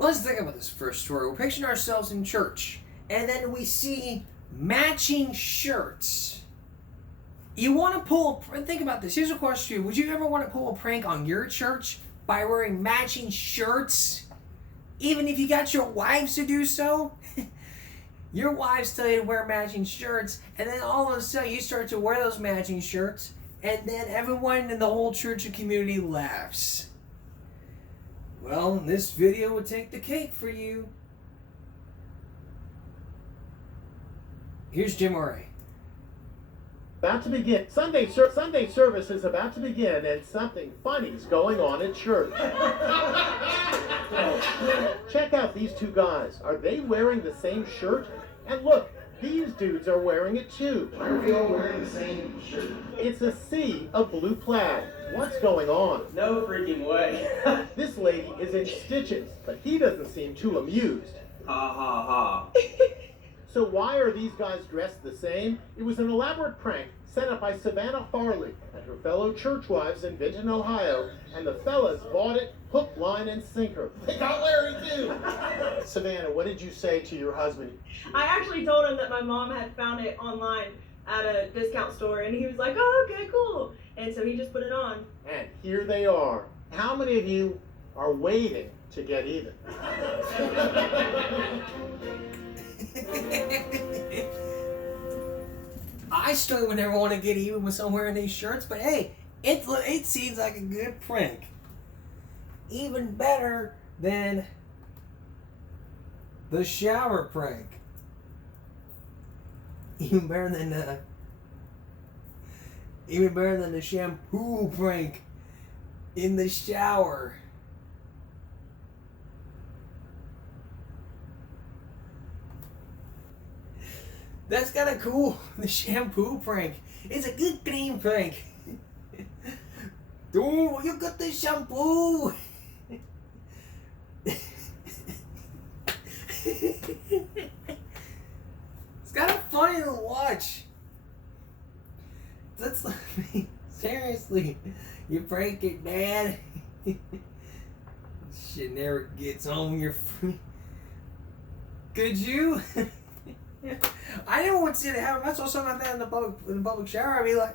Let's think about this first story. We're picturing ourselves in church, and then we see matching shirts. You want to pull, think about this. Here's a question for you. Would you ever want to pull a prank on your church by wearing matching shirts? Even if you got your wives to do so? Your wives tell you to wear matching shirts, and then all of a sudden you start to wear those matching shirts, and then everyone in the whole church and community laughs. Well, this video would take the cake for you. Here's Jim Murray. About to begin. Sunday service is about to begin, and something funny's going on at church. Check out these two guys. Are they wearing the same shirt? And look, these dudes are wearing it too. Why are we all wearing the same shirt? It's a sea of blue plaid. What's going on? No freaking way. This lady is in stitches, but he doesn't seem too amused. Ha ha ha. So why are these guys dressed the same? It was an elaborate prank set up by Savannah Farley and her fellow churchwives in Vinton, Ohio, and the fellas bought it hook, line, and sinker. They got Larry too! Savannah, what did you say to your husband? I actually told him that my mom had found it online at a discount store, and he was like, oh, okay, cool. And so he just put it on. And here they are. How many of you are waiting to get even? I still would never want to get even with someone wearing these shirts, but hey, it seems like a good prank. Even better than the shower prank. Even better than the shampoo prank in the shower. That's kind of cool. The shampoo prank. It's a good clean prank. Oh, you got the shampoo. It's kind of funny to watch. That's like, seriously, you prank your dad. Shit never gets on your. Could you? I never want to see it happen. I saw something like that in the public shower. I'd be like,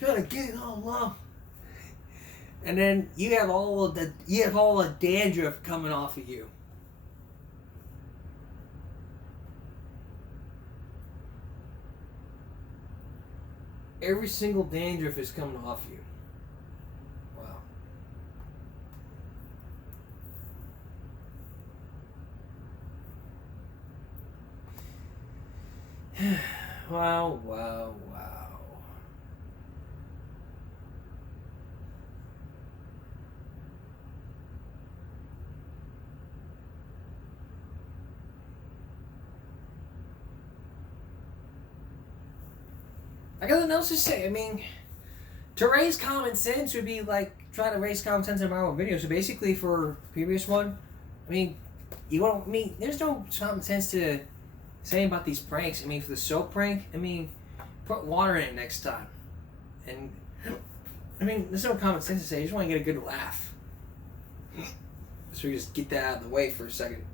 trying to get it all off. And then you have all the dandruff coming off of you. Every single dandruff is coming off you. Wow. Wow. I got nothing else to say. I mean, to raise common sense would be like trying to raise common sense in my own video. So basically, for previous one, I mean, there's no common sense to saying about these pranks. I mean, for the soap prank, I mean, put water in it next time. And, I mean, there's no common sense to say. You just want to get a good laugh. So we just get that out of the way for a second.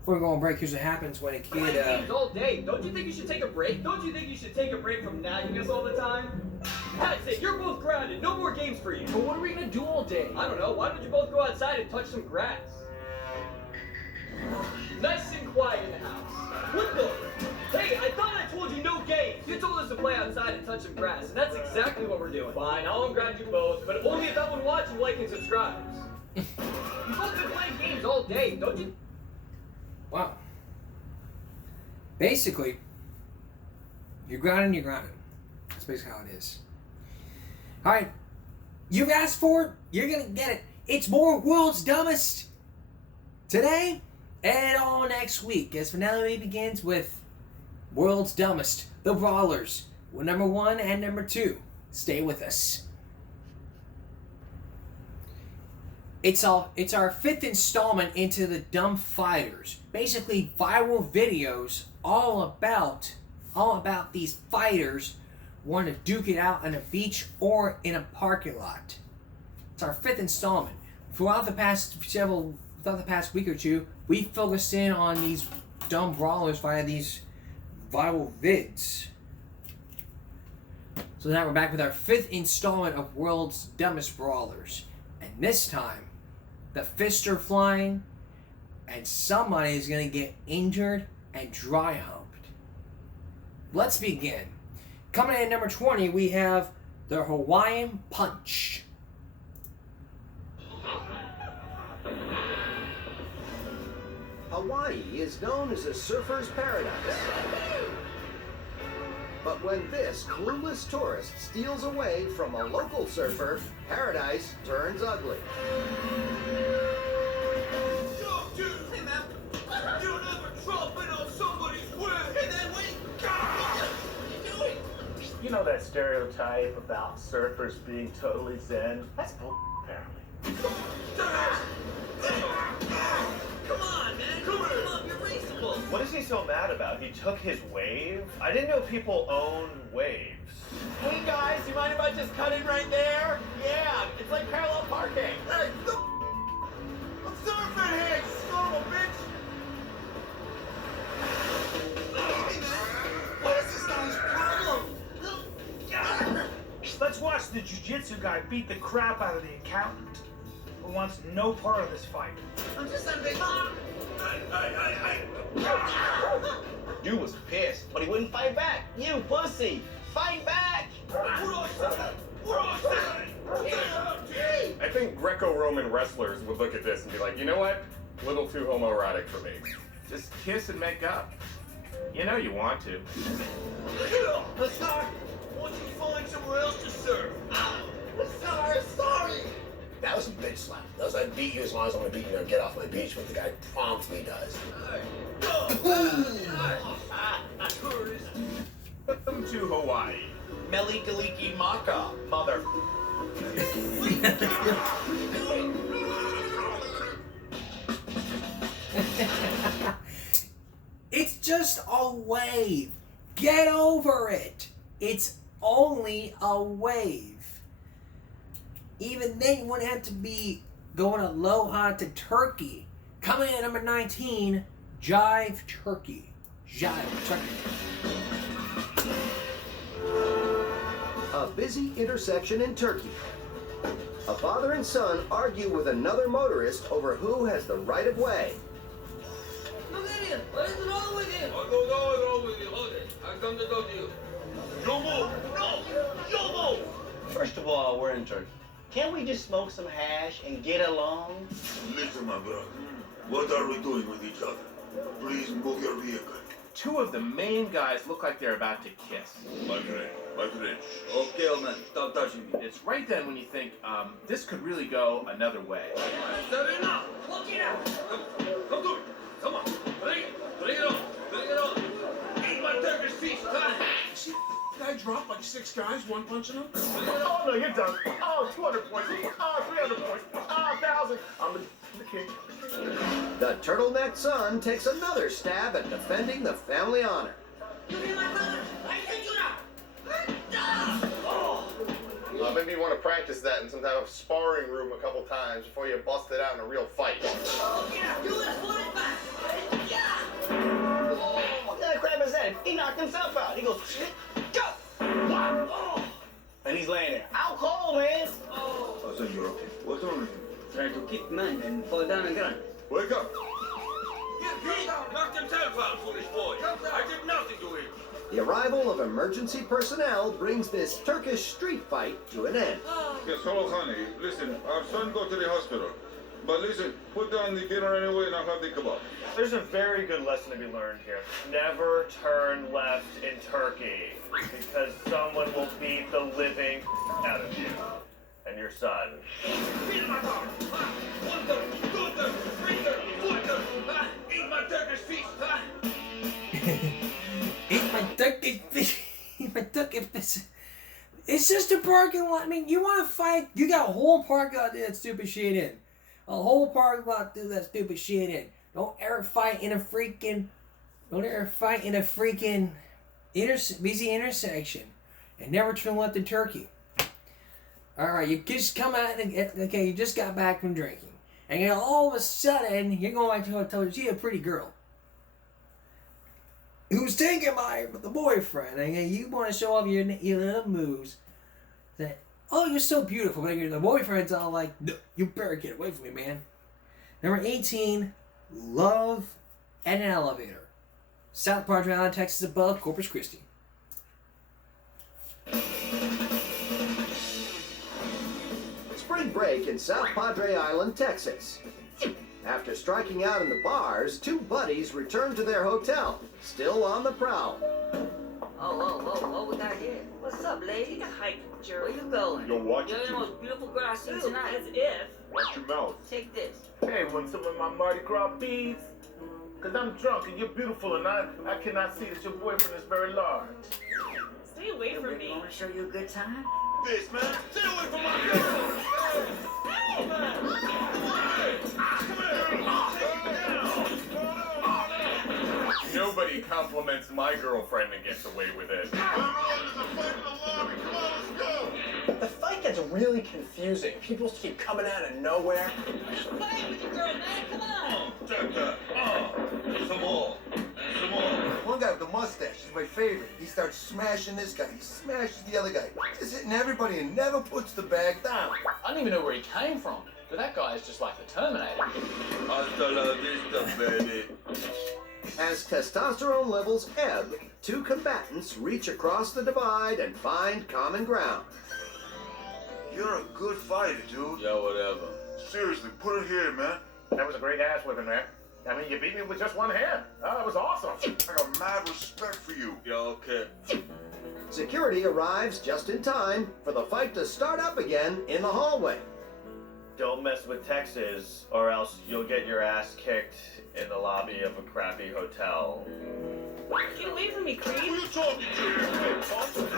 Before we go on break, here's what happens when a kid. Games all day. Don't you think you should take a break? Don't you think you should take a break from nagging us all the time? That's it. You're both grounded. No more games for you. But what are we gonna do all day? I don't know. Why don't you both go outside and touch some grass? Nice and quiet in the house. What the? Hey, I thought I told you no games. You told us to play outside and touch some grass, and that's exactly what we're doing. Fine, I'll unground you both, but only if everyone watching like and subscribes. You've both been playing games all day, don't you? Wow. Basically, you're grounded. That's basically how it is. Alright. You've asked for it. You're going to get it. It's more World's Dumbest today and all next week. As finale begins with World's Dumbest, The Brawlers, with number 1 and number 2. Stay with us. It's our 5th installment into the Dumb Fighters. Basically, viral videos all about all about these fighters wanting to duke it out on a beach or in a parking lot. It's our 5th installment. Throughout the past week or two, we focused in on these dumb brawlers via these viral vids. So now we're back with our 5th installment of World's Dumbest Brawlers. And this time, the fists are flying, and somebody is going to get injured and dry humped. Let's begin. Coming in at number 20, we have the Hawaiian Punch. Hawaii is known as a surfer's paradise. But when this clueless tourist steals away from a local surfer, paradise turns ugly. Yo, dude! Hey, man! You never trumping on somebody's word! And then we... What are you doing? You know that stereotype about surfers being totally zen? That's bull, apparently. Come on, man! Come on, you're raceable! What is he so mad about? He took his wave? I didn't know people own waves. Hey, guys, you mind if I just cut in right there? Yeah, it's like parallel parking. Hey, I'm surfing here, you son of a bitch! Hey, man! What is this guy's problem? Let's watch the jiu-jitsu guy beat the crap out of the accountant, who wants no part of this fight. I'm just a big... Dude was pissed, but he wouldn't fight back. You pussy! Fight back! I think Greco-Roman wrestlers would look at this and be like, you know what? A little too homoerotic for me. Just kiss and make up. You know you want to. Sorry, why don't you find somewhere else to surf? Sorry! That was a bitch slap. That was I'd beat you as long as I'm gonna beat you and get off my beach, what the guy promptly does. Welcome to Hawaii. Meli Kaliki Maka, mother. It's just a wave. Get over it. It's only a wave. Even then, you wouldn't have to be going aloha to Turkey. Coming in at number 19, Jive Turkey. Jive Turkey. A busy intersection in Turkey. A father and son argue with another motorist over who has the right of way. Look at him! What is wrong with him? What's wrong with you? Hold it. I come to talk to you. Yomo! No! Yomo! First of all, we're in Turkey. Can't we just smoke some hash and get along? Listen, my brother. What are we doing with each other? Please move your vehicle. Two of the main guys look like they're about to kiss. My friend. Okay, old man, stop touching me. It's right then when you think, this could really go another way. Set it up! Look it out! Come do it! Come on! Bring it on! Bring it on! Eat my Turkish feast, son! See, guy dropped like 6 guys, one punching him. Oh, no, you're done. Oh, 200 points. Oh, 300 points. Oh, 1,000. I'm the king. The turtleneck son takes another stab at defending the family honor. You hear my brother? I hit you now! Maybe you want to practice that in some type of sparring room a couple times before you bust it out in a real fight. Oh, yeah! Do it! Put it back! Yeah! What kind of crap is that? He knocked himself out. He goes, go! Oh. And he's laying there. Out cold, man! Oh! I said you're okay. What's wrong with you? Trying to kick man and fall down again. Wake up. He knocked himself out, foolish boy! I did nothing to him! The arrival of emergency personnel brings this Turkish street fight to an end. Yes, hello, honey. Listen, our son go to the hospital. But listen, put down the dinner anyway and I'll have the kebab. There's a very good lesson to be learned here. Never turn left in Turkey, because someone will beat the living out of you and your son. Eat my car! Eat my Turkish feast, huh? Eat my Turkish fish. Eat my Turkish fish. It's just a parking lot. I mean, you want to fight? You got a whole parking lot to do that stupid shit in. A whole parking lot to do that stupid shit in. Don't ever fight in a freaking busy intersection, and never turn left in Turkey. All right, you just come out. Okay, you just got back from drinking, and you know, all of a sudden you're going back to the hotel. You see a pretty girl who's taking the boyfriend, and you want to show off your little moves. That, oh, you're so beautiful, but the boyfriend's all like, no, you better get away from me, man. Number 18, Love at an Elevator. South Padre Island, Texas, above Corpus Christi. Spring break in South Padre Island, Texas. After striking out in the bars, two buddies returned to their hotel, still on the prowl. Oh, what we got here? What's up, lady? Hi, Where you going? Yo, watch You're it. the most beautiful girl I've seen tonight. As if. Watch your mouth. Take this. Hey, want some of my Mardi Gras beads? Because I'm drunk and you're beautiful and I cannot see that your boyfriend is very large. Stay away from me. Want to show you a good time? This, man. Stay away from my girl. Nobody compliments my girlfriend and gets away with it. The fight gets really confusing. People keep coming out of nowhere. Fight with your girl, man. Come on. Check that. Some more. Some more. One guy with the mustache is my favorite. He starts smashing this guy. He smashes the other guy. Just hitting everybody and never puts the bag down. I don't even know where he came from, but that guy is just like the Terminator. Hasta la vista, baby. As testosterone levels ebb, two combatants reach across the divide and find common ground. You're a good fighter, dude. Yeah, whatever. Seriously, put it here, man. That was a great ass whipping, man. I mean, you beat me with just one hand. Oh, that was awesome. I got mad respect for you. Yeah, okay. Security arrives just in time for the fight to start up again in the hallway. Don't mess with Texas, or else you'll get your ass kicked in the lobby of a crappy hotel. Get away from me, creep. Who you talking to?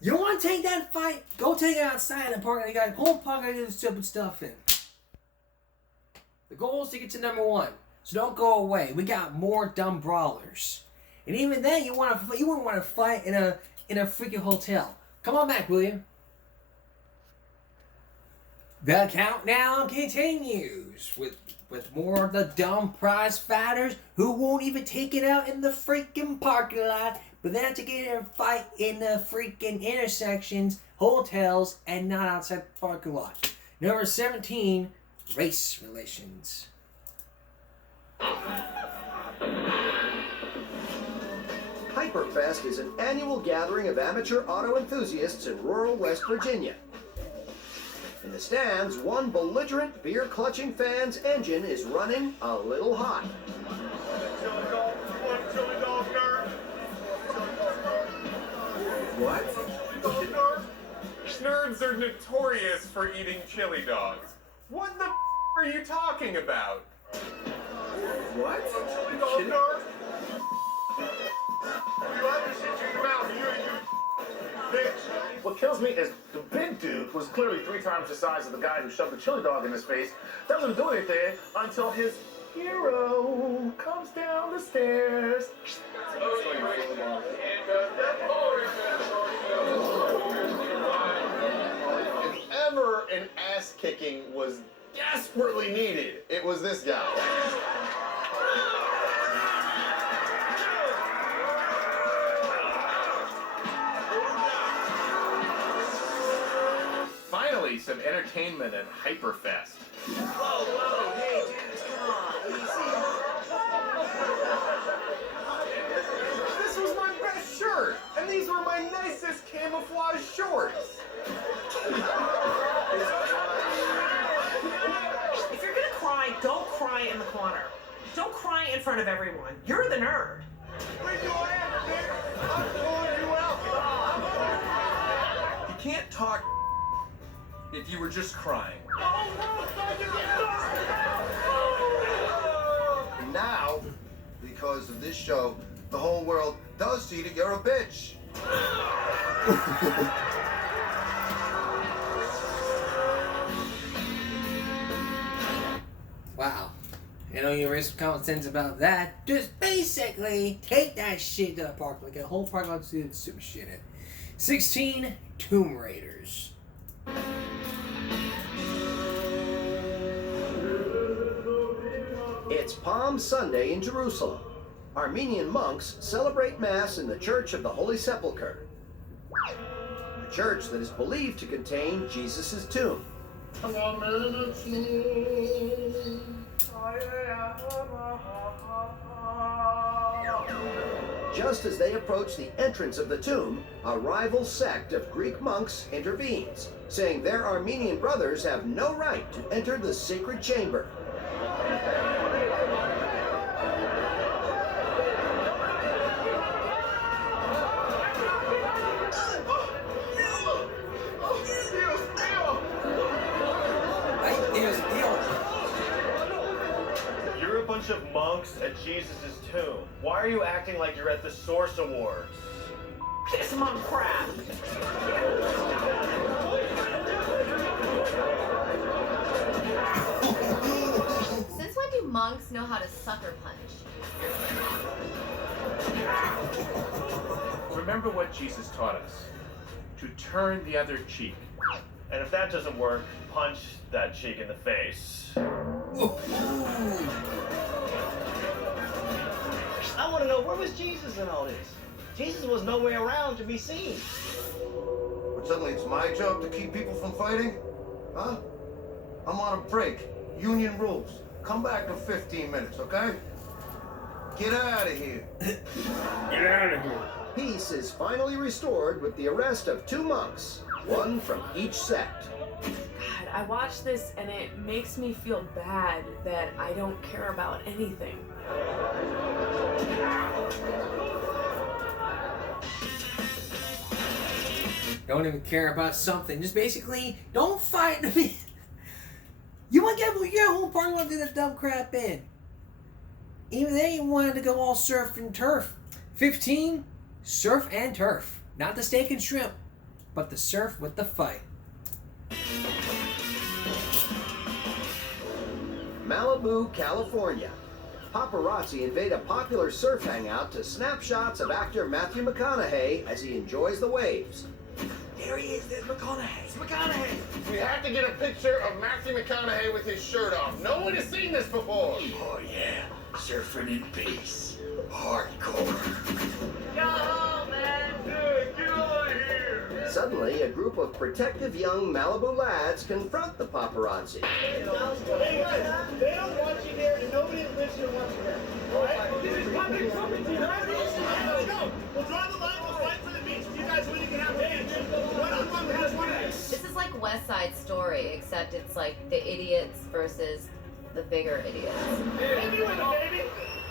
You want to take that fight? Go take it outside the park. You got a whole park of this stupid stuff in. The goal is to get to number 1, so don't go away. We got more dumb brawlers, and even then, you wouldn't want to fight in a freaking hotel. Come on back, will you? The countdown continues with more of the dumb prize fighters who won't even take it out in the freaking parking lot, but then have to get in a fight in the freaking intersections, hotels, and not outside the parking lot. Number 17, race relations. Hyperfest is an annual gathering of amateur auto enthusiasts in rural West Virginia. In the stands, one belligerent, beer-clutching fan's engine is running a little hot. What? Nerds are notorious for eating chili dogs. What the are you talking about? What? What kills me is the big dude, who's clearly 3 times the size of the guy who shoved the chili dog in his face, doesn't do anything until his hero comes down the stairs. If ever an ass kicking was desperately needed, it was this guy. Finally, some entertainment at Hyperfest. Whoa, hey, dudes, come on, easy. This was my best shirt, and these were my nicest camouflage shorts. If you're gonna cry, don't cry in the corner. Don't cry in front of everyone. You're the nerd. You can't talk if you were just crying. And now, because of this show, the whole world does see that you're a bitch. Wow. And know you raise some common sense about that. Just basically take that shit to the park. Like a whole park lot to do stupid shit in. 16, Tomb Raiders. It's Palm Sunday in Jerusalem. Armenian monks celebrate Mass in the Church of the Holy Sepulchre, a church that is believed to contain Jesus' tomb. Just as they approach the entrance of the tomb, a rival sect of Greek monks intervenes, saying their Armenian brothers have no right to enter the sacred chamber. You're a bunch of monks at Jesus' tomb. Why are you acting like you're at the Source Awards? Kiss him on crap. Since when do monks know how to sucker punch? Remember what Jesus taught us. To turn the other cheek. And if that doesn't work, punch that cheek in the face. I want to know, where was Jesus in all this? Jesus was nowhere around to be seen. But suddenly it's my job to keep people from fighting? Huh? I'm on a break. Union rules. Come back in 15 minutes, okay? Get out of here. Get out of here. Peace is finally restored with the arrest of 2 monks, one from each sect. God, I watch this and it makes me feel bad that I don't care about anything. Don't even care about something. Just basically, don't fight me. You want to get your whole party want to do that dumb crap in. Even they wanted to go all surf and turf. 15, surf and turf. Not the steak and shrimp, but the surf with the fight. Malibu, California. Paparazzi invade a popular surf hangout to snap shots of actor Matthew McConaughey as he enjoys the waves. There he is, there's McConaughey. It's McConaughey. We have to get a picture of Matthew McConaughey with his shirt off. No one has seen this before. Oh yeah, surfing in peace. Hardcore. Yo, man. Dude, get out of here. Suddenly, a group of protective young Malibu lads confront the paparazzi. Hey guys, they don't want you here, and nobody lives here wants you here. All right? This is public property. Let's go. We'll draw the line. We'll fight for the beach. You guys win, you can have hands. One-on-one, we have one of these. This is like West Side Story, except it's like the idiots versus the bigger idiots. Hit me with it, baby.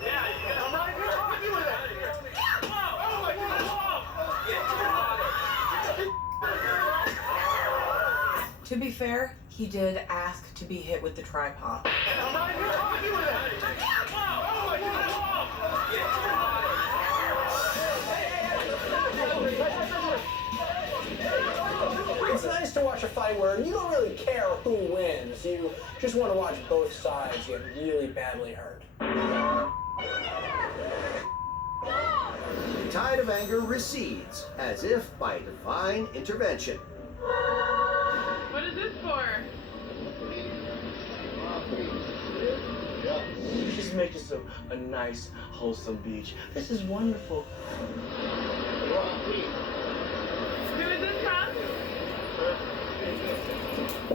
Yeah, I'm right here. Hit me with it. Oh my God. To be fair, he did ask to be hit with the tripod. I'm right here. Hit me with it. Oh my God. It's nice to watch a fight where you don't really care who wins. You just want to watch both sides get really badly hurt. The tide of anger recedes, as if by divine intervention. What is this for? Just make this a nice, wholesome beach. This is wonderful. Who is this from?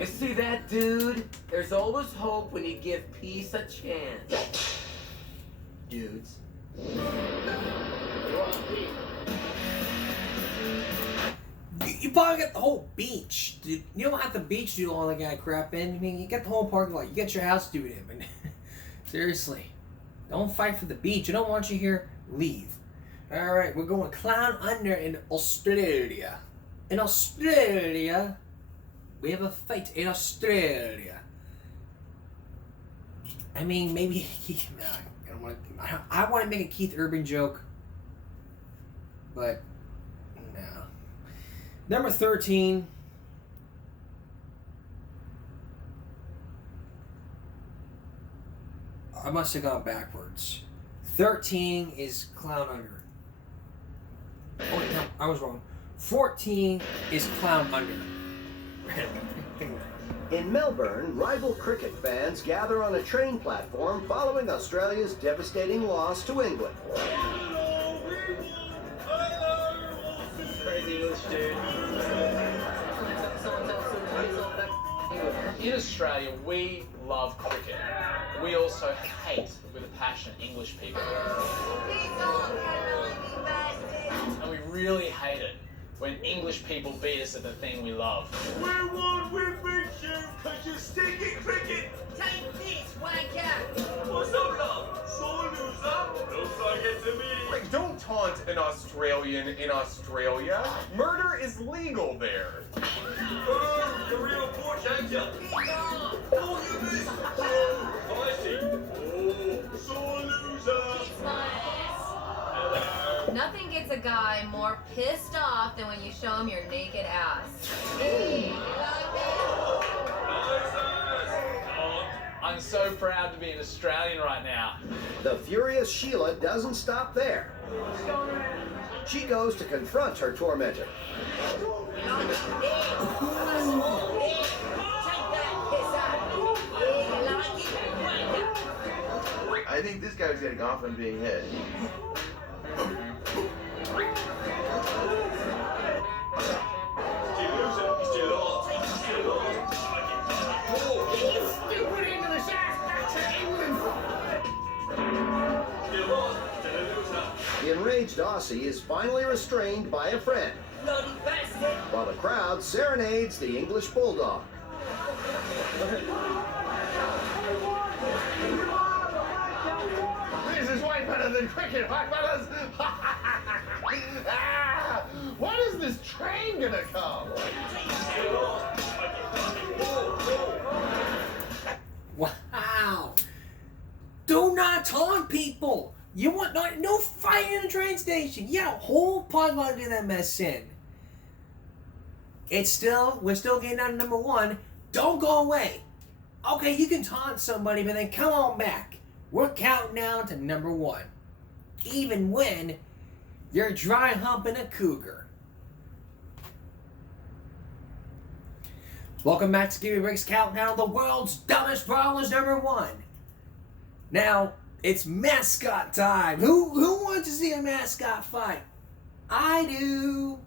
You see that, dude? There's always hope when you give peace a chance. Dudes. You probably got the whole beach, dude. You don't have the beach to do all that guy crap in. I mean, you get the whole parking lot. You get your house to do it in. But seriously, don't fight for the beach. I don't want you here. Leave. All right, we're going Clown Under in Australia. In Australia, we have a fight in Australia. I mean, maybe I want to make a Keith Urban joke, but no. Number 13. I must have gone backwards. 13 is Clown Under. Oh, no, I was wrong. 14 is Clown Under. In Melbourne, rival cricket fans gather on a train platform following Australia's devastating loss to England. Crazy English dude. In Australia, we love cricket. We also hate, with a passion, English people. And we really hate it when English people beat us at the thing we love. We won, we beat you, cause you're stinking cricket! Take this, wanker! What's up, love? Sore loser? Looks like it's a me. Like, don't taunt an Australian in Australia. Murder is legal there. Oh, the real porch, ain't ya? Oh, you missed! Oh, I see. Oh, sore loser! Nothing gets a guy more pissed off than when you show him your naked ass. I'm so proud to be an Australian right now. The furious Sheila doesn't stop there. She goes to confront her tormentor. I think this guy's getting off on being hit. The enraged Aussie is finally restrained by a friend, while the crowd serenades the English bulldog. This is way better than cricket, my fellas! Ah, when is this train gonna come? Wow! Do not taunt people! You want no fighting in the train station! Yeah, whole podlog to that mess in. We're still getting down to number 1. Don't go away! Okay, you can taunt somebody, but then come on back. We're counting down to number 1. Even when you're dry humping a cougar. Welcome back to Give Me Breaks Countdown, the world's dumbest brawlers number 1. Now, it's mascot time. Who wants to see a mascot fight? I do.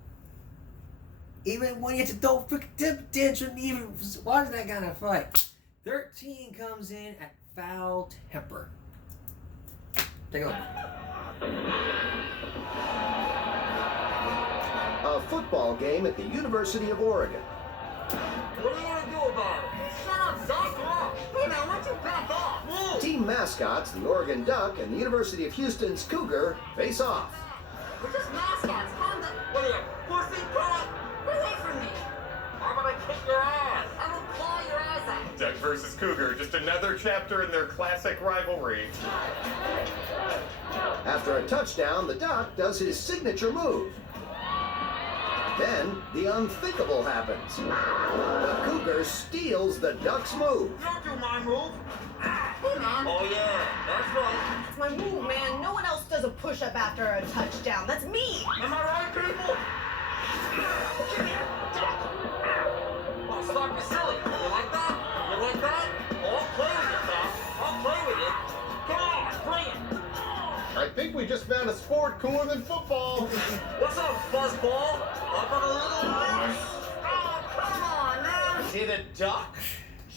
Even when you have to throw freaking tantrum, even watch that kind of fight. 13 comes in at foul temper. Take a look. A football game at the University of Oregon. What do you want to do about it? Shut up, Zach! Come on! Hey man, why don't you back off? Move! Team mascots, the Oregon Duck and the University of Houston's Cougar, face off. We're just mascots, calm down. What are you, pussy cat? Get away from me. I'm gonna kick your ass! I will claw your eyes out. Duck versus Cougar, just another chapter in their classic rivalry. After a touchdown, the Duck does his signature move. Then, the unthinkable happens. The Cougar steals the Duck's move. You don't do my move! Hey, man. Oh yeah, that's right. It's my move, man. No one else does a push-up after a touchdown. That's me. Am I right, people? Oh, stop me silly. You like that? You like that? Oh, I'll play with you, Tom. I'll play with you. Come on, bring it. I think we just found a sport cooler than football. What's up, fuzzball? Up on a little... Oh, come on, man. Did a duck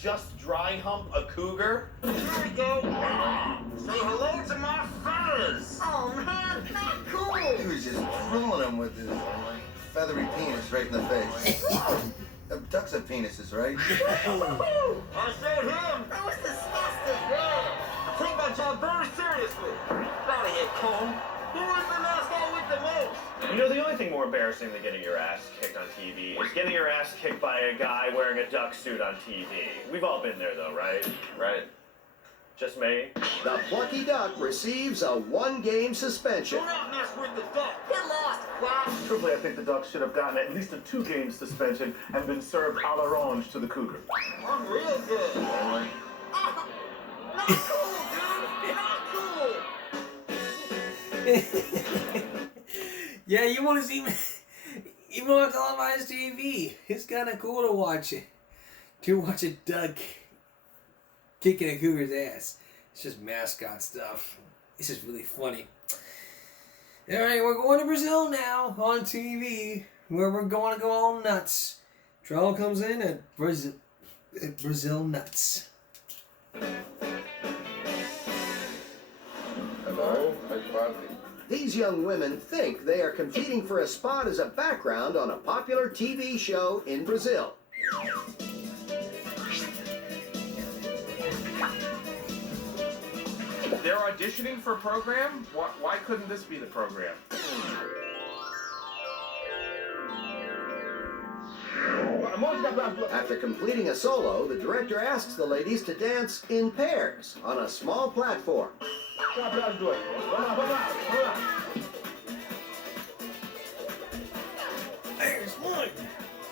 just dry hump a cougar? Here we go. Say hello to my fellas. Oh, man, not cool. He was just drilling him with his feathery penis right in the face. Ducks have penises, right? I said him. That was disgusting. Yeah. I take my job very seriously. Get out of here, Cone. Who is the mascot with the most? You know, the only thing more embarrassing than getting your ass kicked on TV is getting your ass kicked by a guy wearing a duck suit on TV. We've all been there, though, right? Right? Just me? The plucky Duck receives a 1-game suspension. Do not mess with the duck. Get lost, Flash. Truthfully, I think the Duck should have gotten at least a 2-game suspension and been served a l'orange to the Cougar. I'm real good. Not cool, dude. Yeah, you want to see even on televised TV. It's kind of cool to watch it. To watch a duck kicking a cougar's ass. It's just mascot stuff. It's just really funny. All right, we're going to Brazil now on TV, where we're going to go all nuts. Trouble comes in at Brazil nuts. Hello, these young women think they are competing for a spot as a background on a popular TV show in Brazil. They're auditioning for a program? Why couldn't this be the program? After completing a solo, the director asks the ladies to dance in pairs on a small platform. There's one.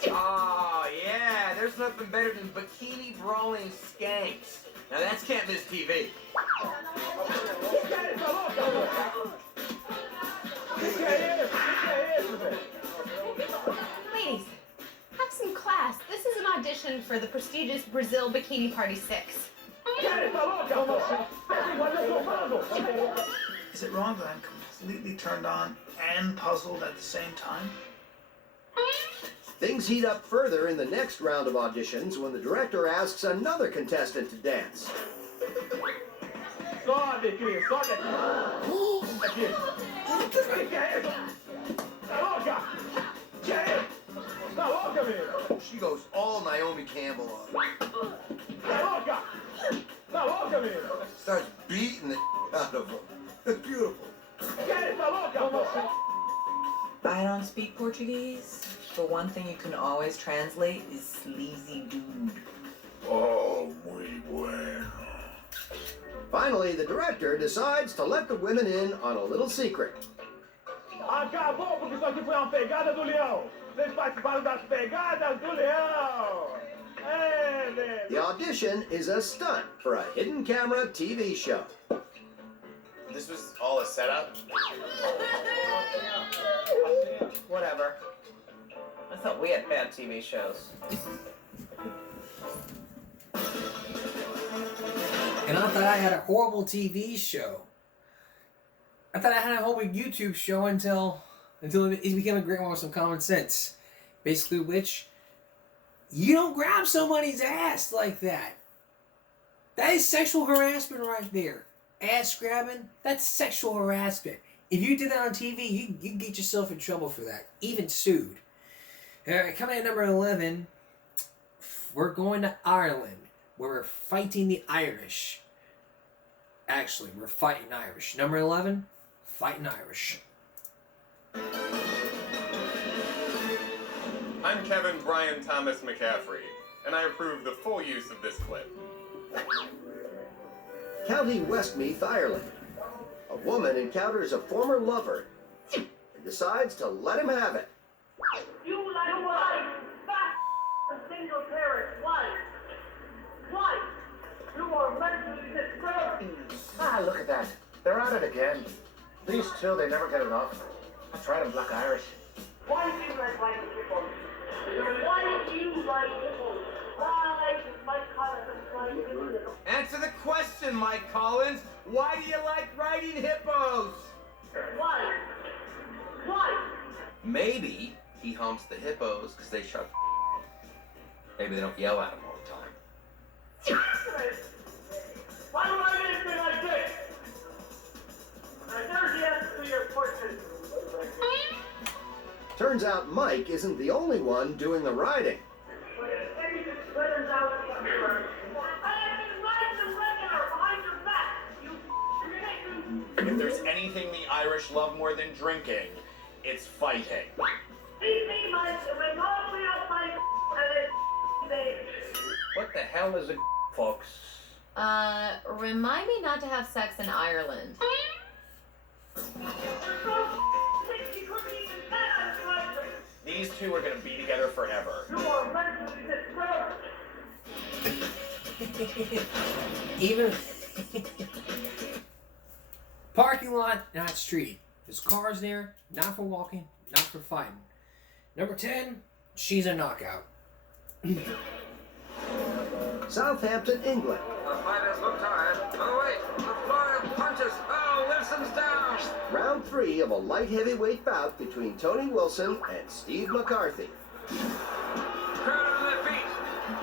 Oh, yeah, there's nothing better than bikini brawling skanks. Now that's can't miss TV. Ladies, have some class. This is an audition for the prestigious Brazil Bikini Party 6. Is it wrong that I'm completely turned on and puzzled at the same time? Things heat up further in the next round of auditions when the director asks another contestant to dance. She goes all Naomi Campbell on it. Starts beating the out of him. It's beautiful. I don't speak Portuguese, but one thing you can always translate is sleazy dude. Oh, muy bueno. Finally, the director decides to let the women in on a little secret. Acabou, porque isso aqui foi uma pegada do leão. Vocês participaram das pegadas do leão. The audition is a stunt for a hidden camera TV show. This was all a setup? Whatever. I thought we had bad TV shows. And I thought I had a horrible TV show. I thought I had a whole YouTube show until it became a great one with some common sense. Basically which, you don't grab somebody's ass like that. That is sexual harassment right there. Ass grabbing, that's sexual harassment. If you did that on TV, you get yourself in trouble for that. Even sued. Alright, coming at number 11, we're going to Ireland, where we're fighting the Irish. Actually, we're fighting Irish. Number 11, fighting Irish. I'm Kevin Brian Thomas McCaffrey, and I approve the full use of this clip. County Westmeath, Ireland. A woman encounters a former lover and decides to let him have it. You like wife, fat, single parent, wife. You are mentally disturbed. Ah, look at that. They're at it again. These two, they never get enough. I tried them black Irish. Why do you like white people? Why do you like people? Why does Mike Collins like people? Answer the question, Mike Collins. Why do you like riding hippos? Why? Why? Maybe he humps the hippos because they shut. Maybe they don't yell at him all the time. Why do I do anything like this? There's the answer to your question. Turns out Mike isn't the only one doing the riding. If there's anything the Irish love more than drinking, it's fighting. What the hell is a folks? Remind me not to have sex in Ireland. These two are gonna be together forever. Even Park parking lot, not street. There's cars there, not for walking, not for fighting. Number 10, she's a knockout. Southampton, England. The fighters look tired. Oh wait, the Florida punches. Oh, Wilson's down. Round 3 of a light heavyweight bout between Tony Wilson and Steve McCarthy. Crowd on their feet.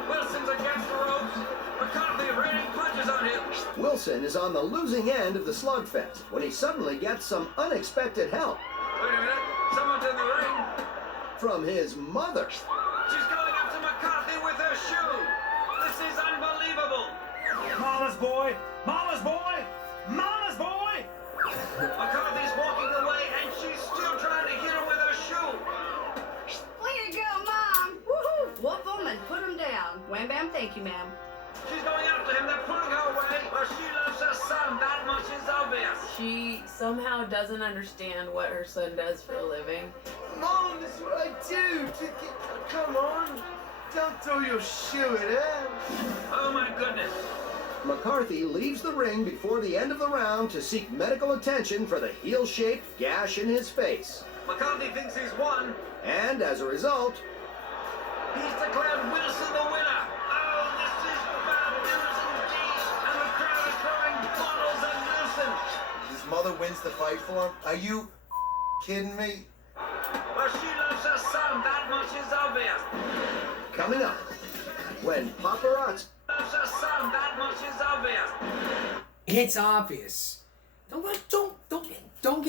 Wilson's against the ropes. McCarthy raining punches on him. Wilson is on the losing end of the slugfest when he suddenly gets some unexpected help. Wait a minute. Someone's in the ring. From his mother. She's going up to McCarthy with her shoe. This is unbelievable. Mama's boy! Mama's boy! Mama's boy! McCarthy's walking away and she's still trying to hit him with her shoe. Way to go, Mom! Woohoo! Whoop them and put them down. Wham bam, thank you, ma'am. She's going after him. They're pulling her away. But she loves her son. That much is obvious. She somehow doesn't understand what her son does for a living. Mom, this is what I do. Come on. Don't throw your shoe at him. Oh my goodness. McCarthy leaves the ring before the end of the round to seek medical attention for the heel-shaped gash in his face. McCarthy thinks he's won. And as a result, He's declared Wilson the winner. Oh, this is bad news indeed. And the crowd is throwing bottles at Wilson. His mother wins the fight for him? Are you kidding me? But she loves her son. That much is obvious. coming up, when paparazzi... Loves her son. That much is obvious. It's obvious. Don't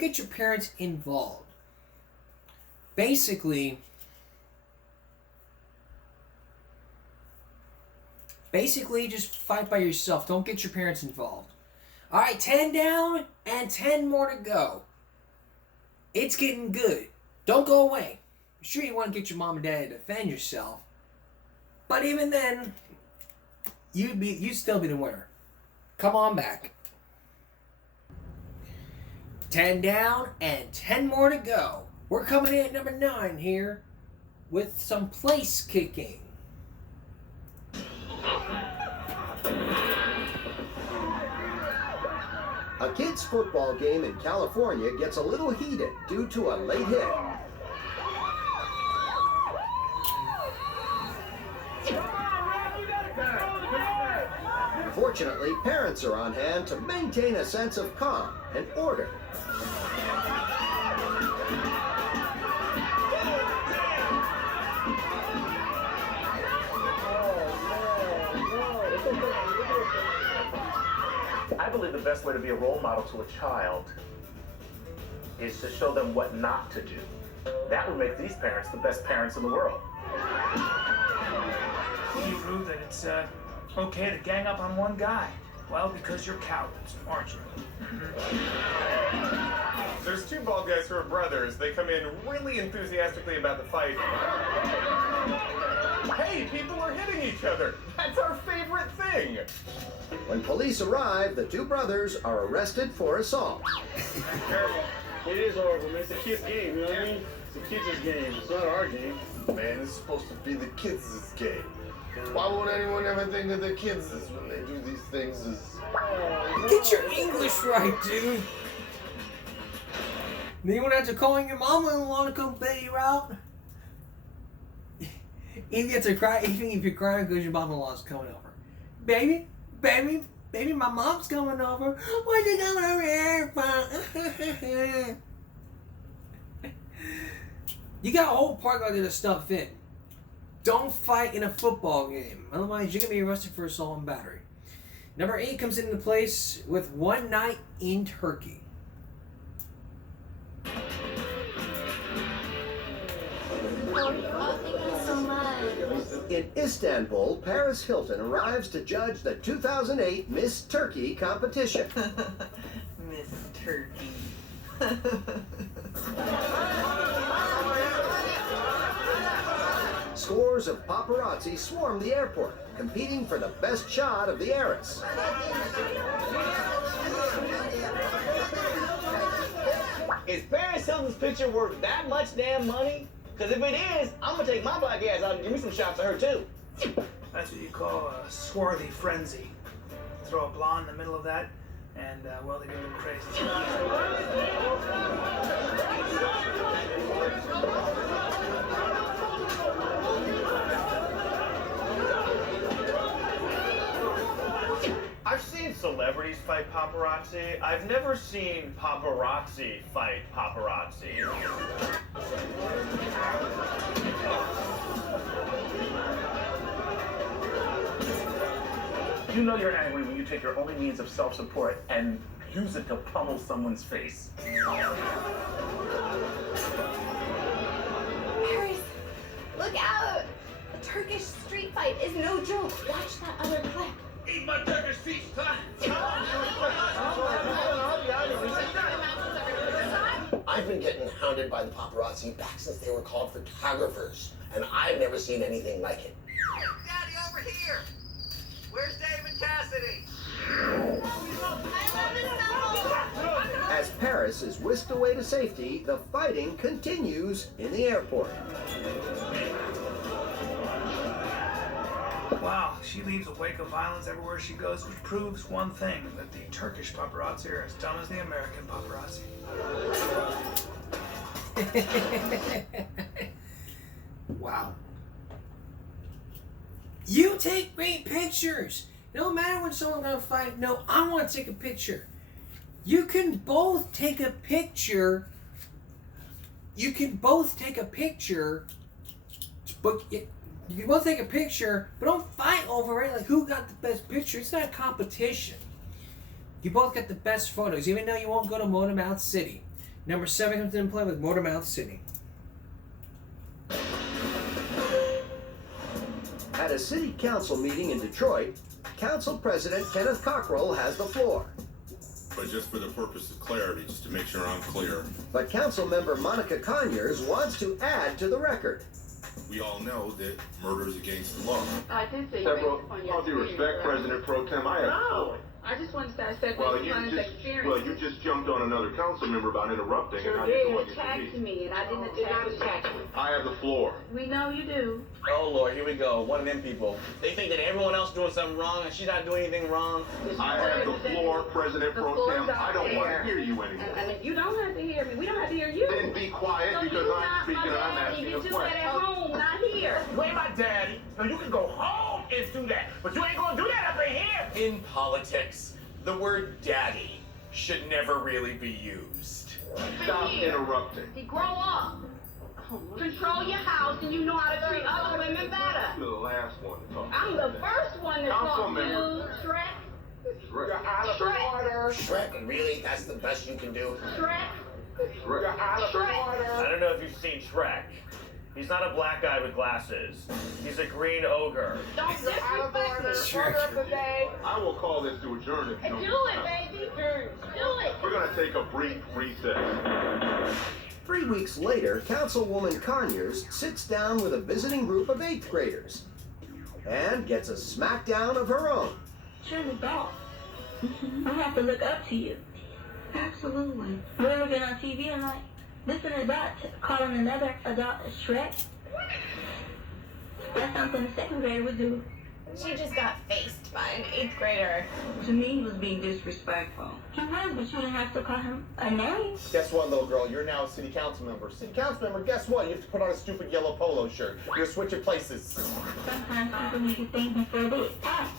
get your parents involved. Basically, just fight by yourself. Don't get your parents involved. All right, 10 down and 10 more to go. It's getting good. Don't go away. I'm sure you want to get your mom and dad to defend yourself, but even then, you'd still be the winner. Come on back. 10 down and 10 more to go. We're coming in at number 9 here with some place kicking. A kid's football game in California gets a little heated due to a late hit. Fortunately, parents are on hand to maintain a sense of calm and order. I believe the best way to be a role model to a child is to show them what not to do. That would make these parents the best parents in the world. You prove that it's okay to gang up on one guy. Well, because you're cowards, aren't you? There's two bald guys who are brothers. They come in really enthusiastically about the fight. Hey, people are hitting each other. That's our favorite thing. When police arrive, the two brothers are arrested for assault. Careful. It is horrible, man. It's a kid's game, you know what I mean? It's a kid's game. It's not our game. Man, it's supposed to be the kids' game. Why won't anyone ever think of the kids when they do these things? Get your English right, dude. Then you won't have to call your mama and want to come bail you out. Even if you're crying because your mama-in-law's coming over. Baby, my mom's coming over. What you coming over here for? You got a whole park out there to stuff in. Don't fight in a football game. Otherwise, you're going to be arrested for assault and battery. Number 8 comes into place with One Night in Turkey. Oh, thank you so much. In Istanbul, Paris Hilton arrives to judge the 2008 Miss Turkey competition. Miss Turkey. Scores of paparazzi swarm the airport, competing for the best shot of the heiress. Is Paris Hilton's picture worth that much damn money? Because if it is, I'm going to take my black ass out and give me some shots of her, too. That's what you call a swarthy frenzy. Throw a blonde in the middle of that, And, well, they get a little crazy. I've seen celebrities fight paparazzi. I've never seen paparazzi fight paparazzi. You know you're angry when you take your only means of self-support and use it to pummel someone's face. Paris, look out! A Turkish street fight is no joke. Watch that other clip. Eat my Turkish feet, son! I've been getting hounded by the paparazzi back since they were called photographers, and I've never seen anything like it. Daddy, over here! Where's David Cassidy? As Paris is whisked away to safety, the fighting continues in the airport. Wow, she leaves a wake of violence everywhere she goes, which proves one thing, that the Turkish paparazzi are as dumb as the American paparazzi. Wow. You take great pictures. It don't matter when someone's gonna fight. No, I want to take a picture. You can both take a picture. You can both take a picture, but you can both take a picture, but don't fight over it. Like who got the best picture? It's not a competition. You both got the best photos, even though you won't go to Motormouth City. Number 7 comes into play with Motormouth City. At a city council meeting in Detroit, Council President Kenneth Cockrell has the floor. But just for the purpose of clarity, just to make sure I'm clear. But Council Member Monica Conyers wants to add to the record. We all know that murder is against the law. I did say Several, all due respect, President Pro Tem, I have the floor. I just wanted to say, I said Well, based on his experience. you just jumped on another council member about interrupting. Sure and how did. you want Attacked it to be. me, and I didn't attack you. I have the floor. We know you do. Oh, Lord, here we go. One of them people. They think that everyone else doing something wrong, and she's not doing anything wrong. I have the floor, President Pro Tem. I don't want to hear you anymore. And if you don't have to hear me, we don't have to hear you. Then be quiet So because you I'm not speaking my and I'm daddy. asking You a do question. that at home, not here. Wait, my daddy. Now you can go home and do that, but you ain't gonna do that up in here. In politics, the word daddy should never really be used. Stop interrupting. Grow up. Control your house, and you know how to treat other women better. You're the last one to talk. I'm the first one to talk to you, Shrek. You're out of order. Shrek, really? That's the best you can do? Shrek. You're out of order. I don't know if you've seen Shrek. He's not a black guy with glasses. He's a green ogre. Don't disrespect me. Order of the day. I will call this to adjourn if you don't. Do it, baby. Do it. We're going to take a brief recess. 3 weeks later, Councilwoman Conyers sits down with a visiting group of 8th graders and gets a smackdown of her own. Shirley Ball. I have to look up to you. Absolutely. We ever been on TV and like, listen to that, calling another adult a Shrek? That's something a 2nd grader would do. She just got faced by an 8th grader. To me, he was being disrespectful. He was, but you didn't have to call him a name. Guess what, little girl? You're now a city council member. City council member, guess what? You have to put on a stupid yellow polo shirt. You're switching places. Sometimes people need to think before they act.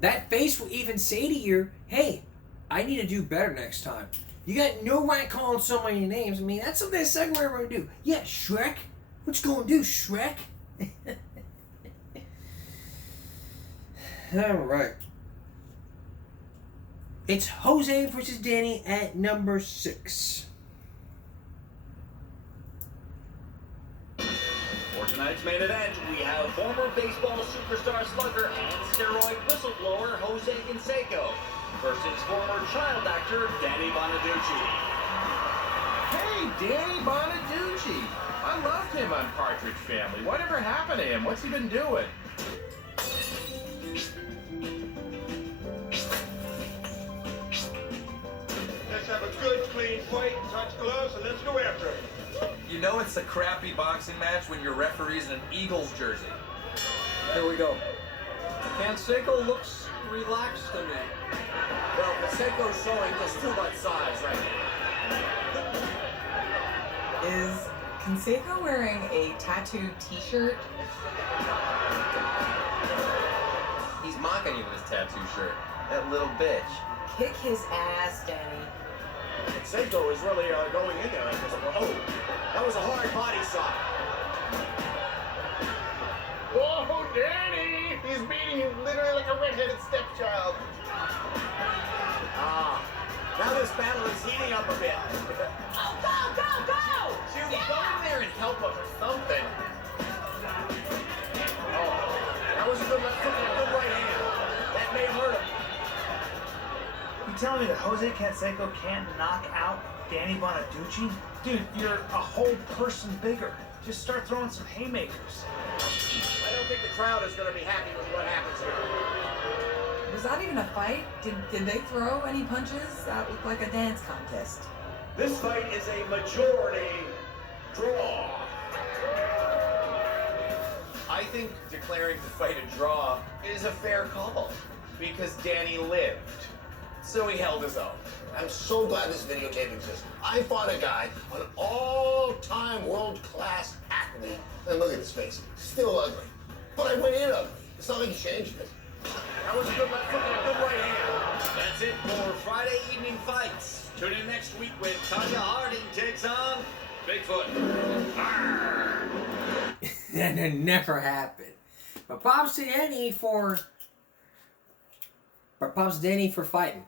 That face will even say to you, hey, I need to do better next time. You got no right calling so many names. I mean, that's something the 2nd grader would do. Yeah, Shrek. What you gonna do, Shrek? Alright. It's Jose versus Danny at number 6. For tonight's main event, we have former baseball superstar slugger and steroid whistleblower Jose Canseco versus former child actor Danny Bonaducci. Hey, Danny Bonaducci. I loved him on Partridge Family. Whatever happened to him? What's he been doing? Let's have a good, clean fight. Touch gloves and let's go after him. You know it's a crappy boxing match when your referee's in an Eagles jersey. Here we go. Canseco looks relaxed to me. Well, Canseco's showing just too much size right now. Is Canseco wearing a tattooed t-shirt? He's mocking you with his tattoo shirt. That little bitch. Kick his ass, Danny. Canseco is really going in there. Oh, that was a hard body shot. Whoa, Danny! He's beating you literally like a redheaded stepchild. Now this battle is heating up a bit. Oh, go, go, go! Shoot, go in there and help him or something. Oh, that was a good left hook and a good right hand. That may have hurt him. You telling me that Jose Canseco can't knock out Danny Bonaducci? Dude, you're a whole person bigger. Just start throwing some haymakers. I don't think the crowd is going to be happy with what happens here. Was that even a fight? Did they throw any punches? That looked like a dance contest. This fight is a majority draw. I think declaring the fight a draw is a fair call because Danny lived. So he held his own. I'm so glad this videotape exists. I fought a guy, an all-time world-class athlete, and look at his face. Still ugly. But I went in ugly. It's not like he changed it. That was a good left hook and a good right hand. That's it for Friday evening fights. Tune in next week when Tanya Harding takes on Bigfoot. That never happened. But props to Danny for fighting.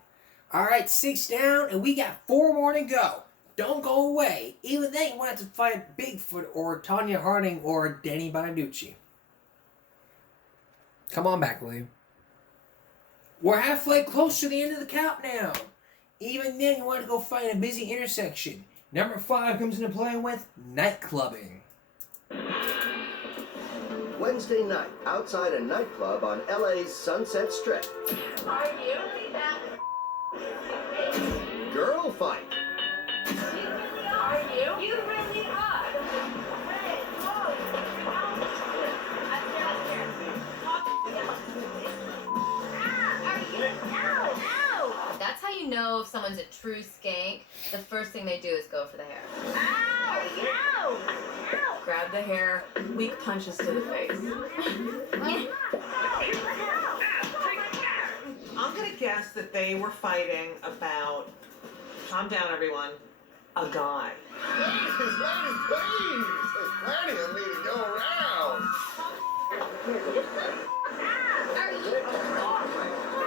Alright, 6 down, and we got 4 more to go. Don't go away. Even then, you won't have to fight Bigfoot or Tanya Harding or Danny Bonaducci. Come on back, William. We're halfway close to the end of the count now. Even then, you want to go find a busy intersection. Number 5 comes into play with nightclubbing. Wednesday night, outside a nightclub on LA's Sunset Strip. Are you that? Girl fight. Are you? You really are. Hey, whoa. Are you? Ow! Ow! That's how you know if someone's a true skank. The first thing they do is go for the hair. Ow! Ow! Ow! Grab the hair, weak punches to the face. I'm gonna guess that they were fighting about, calm down everyone, a guy. Ladies, please! There's plenty of me to go around.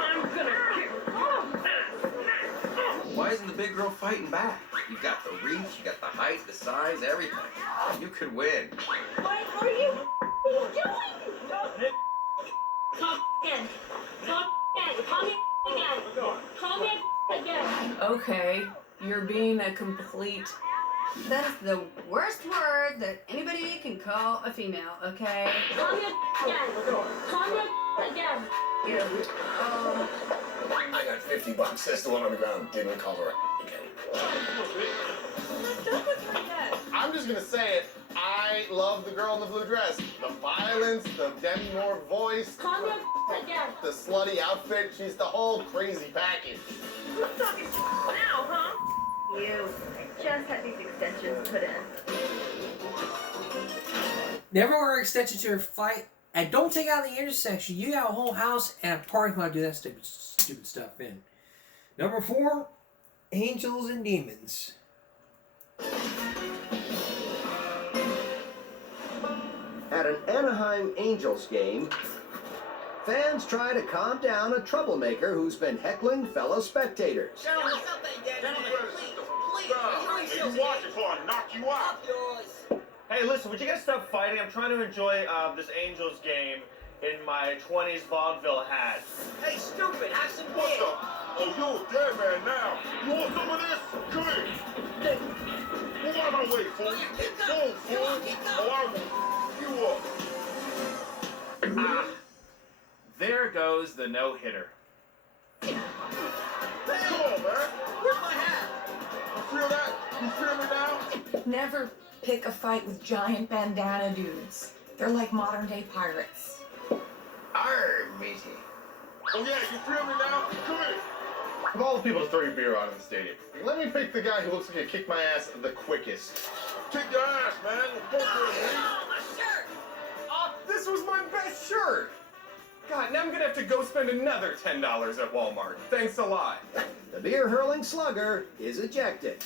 I'm gonna kick. Why isn't the big girl fighting back? You got the reach, you got the height, the size, everything. You could win. What are you doing? Talk again. Talk again. Call me again. Call me again. Okay, you're being a complete... That is the worst word that anybody can call a female, okay? Call me again. Call me again. I got $50. That's the one on the ground. Didn't call her again. I'm just gonna say it. I love the girl in the blue dress. The violence, the Demi Moore voice, Call me again. the slutty outfit. She's the whole crazy package. Who's talking now, huh? You. I just had these extensions put in. Never wear extensions to your fight. And don't take out the intersection. You got a whole house and a parking lot to do that stupid stuff in. Number 4, Angels and Demons. At an Anaheim Angels game, fans try to calm down a troublemaker who's been heckling fellow spectators. Gentlemen, something, gentlemen, please, Hey, you watch it before I knock you out. Hey, listen, would you guys stop fighting? I'm trying to enjoy this Angels game in my 20s vaudeville hat. Hey, stupid, have some What's beer. up? Oh, you're a dead man now. You want some of this? Come here. What am I gonna wait for? Go, fool. Oh, I will you up. Ah, there goes the no-hitter. Come on, man. Where's my hat? feel that? You feel me now? Never pick a fight with giant bandana dudes. They're like modern day pirates. Arr, matey. Oh yeah, you feel me now? Come here. Of all the people to throw your beer on in the stadium, let me pick the guy who looks like he kicked my ass the quickest. Kick your ass, man. This was my best shirt. God, now I'm gonna have to go spend another $10 at Walmart. Thanks a lot. The beer-hurling slugger is ejected.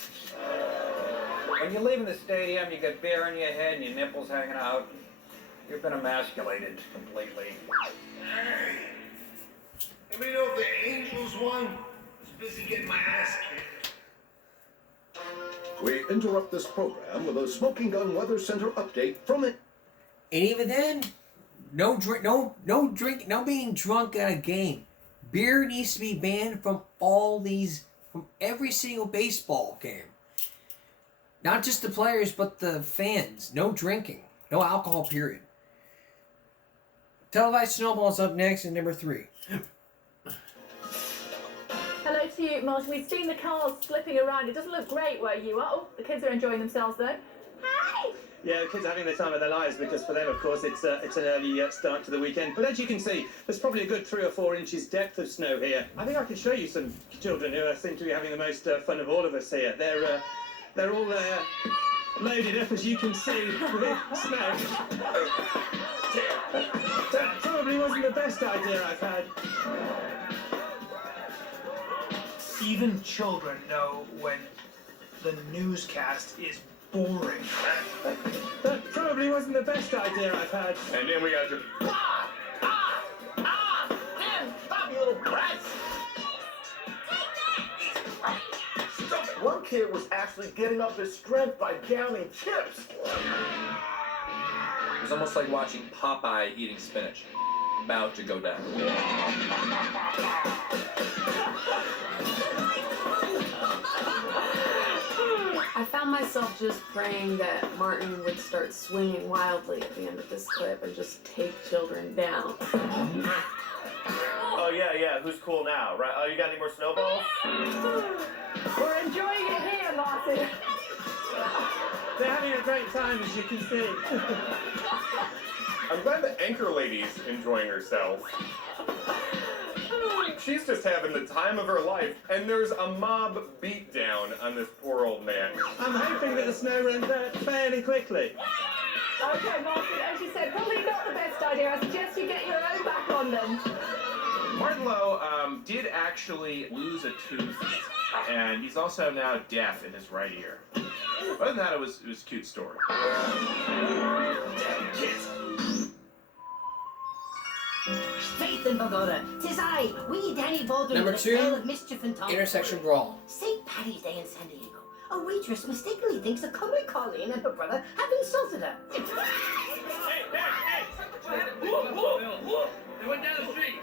When you leave in the stadium, you get beer on your head and your nipples hanging out. You've been emasculated completely. Anybody know if the Angels won? I was busy getting my ass kicked. We interrupt this program with a Smoking Gun Weather Center update from it. And even then, no being drunk at a game. Beer needs to be banned from from every single baseball game. Not just the players, but the fans. No drinking. No alcohol, period. Televised Snowball's up next at number 3. Hello to you, Martin. We've seen the cars flipping around. It doesn't look great where you are. Oh, the kids are enjoying themselves though. Hi! Yeah, the kids are having the time of their lives because for them, of course, it's an early start to the weekend. But as you can see, there's probably a good 3 or 4 inches depth of snow here. I think I can show you some children who seem to be having the most fun of all of us here. They're all loaded up, as you can see, with snow. That probably wasn't the best idea I've had. Even children know when the newscast is boring. That probably wasn't the best idea I've had. And then we got to... Man, stop, you little brats! One kid was actually getting up his strength by downing chips. It was almost like watching Popeye eating spinach. About to go down. I found myself just praying that Martin would start swinging wildly at the end of this clip and just take children down. Oh yeah. Who's cool now? Right? Oh, you got any more snowballs? We're enjoying it here, Martin. They're having a great time, as you can see. I'm glad the anchor lady's enjoying herself. She's just having the time of her life, and there's a mob beatdown on this poor old man. I'm hoping that the snow runs out fairly quickly. Okay, Martin, as you said, probably not the best idea. I suggest you get your own back on them. Martin Lowe did actually lose a tooth, and he's also now deaf in his right ear. Other than that, it was a cute story. Faith and Pagoda, 'tis I, wee Danny Baldwin, Number with a 2, tale of mischief and tumult. Intersection Brawl. St. Patty's Day in San Diego. A waitress mistakenly thinks a comely Colleen and her brother have insulted her. Hey! They went down the street.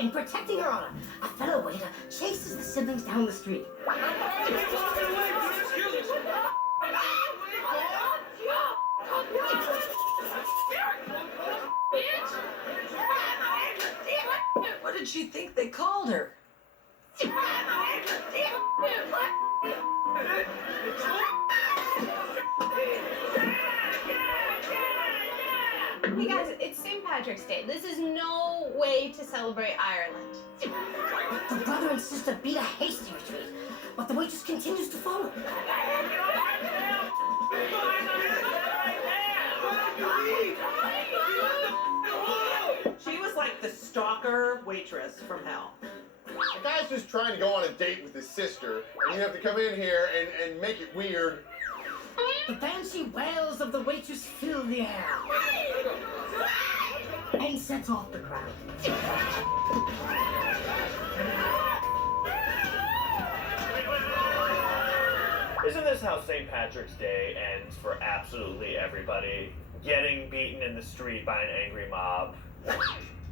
In protecting her honor, a fellow waiter chases the siblings down the street. What did she think they called her? Hey guys, it's St. Patrick's Day. This is no way to celebrate Ireland. The brother and sister beat a hasty retreat, but the waitress continues to follow. She was like the stalker waitress from hell. The guy's just trying to go on a date with his sister, and you have to come in here and make it weird. The banshee wails of the waitress fill the air and sets off the crowd. Isn't this how St. Patrick's Day ends for absolutely everybody? Getting beaten in the street by an angry mob.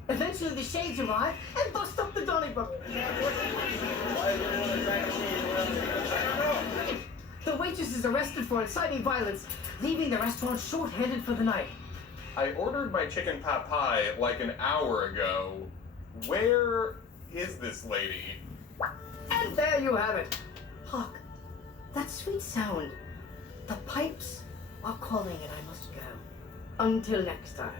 Eventually the shades arrive and bust up the Donnybrook. The waitress is arrested for inciting violence, leaving the restaurant short-handed for the night. I ordered my chicken pot pie like an hour ago. Where is this lady? And there you have it. Hark, That sweet sound. The pipes are calling and I must go. Until next time.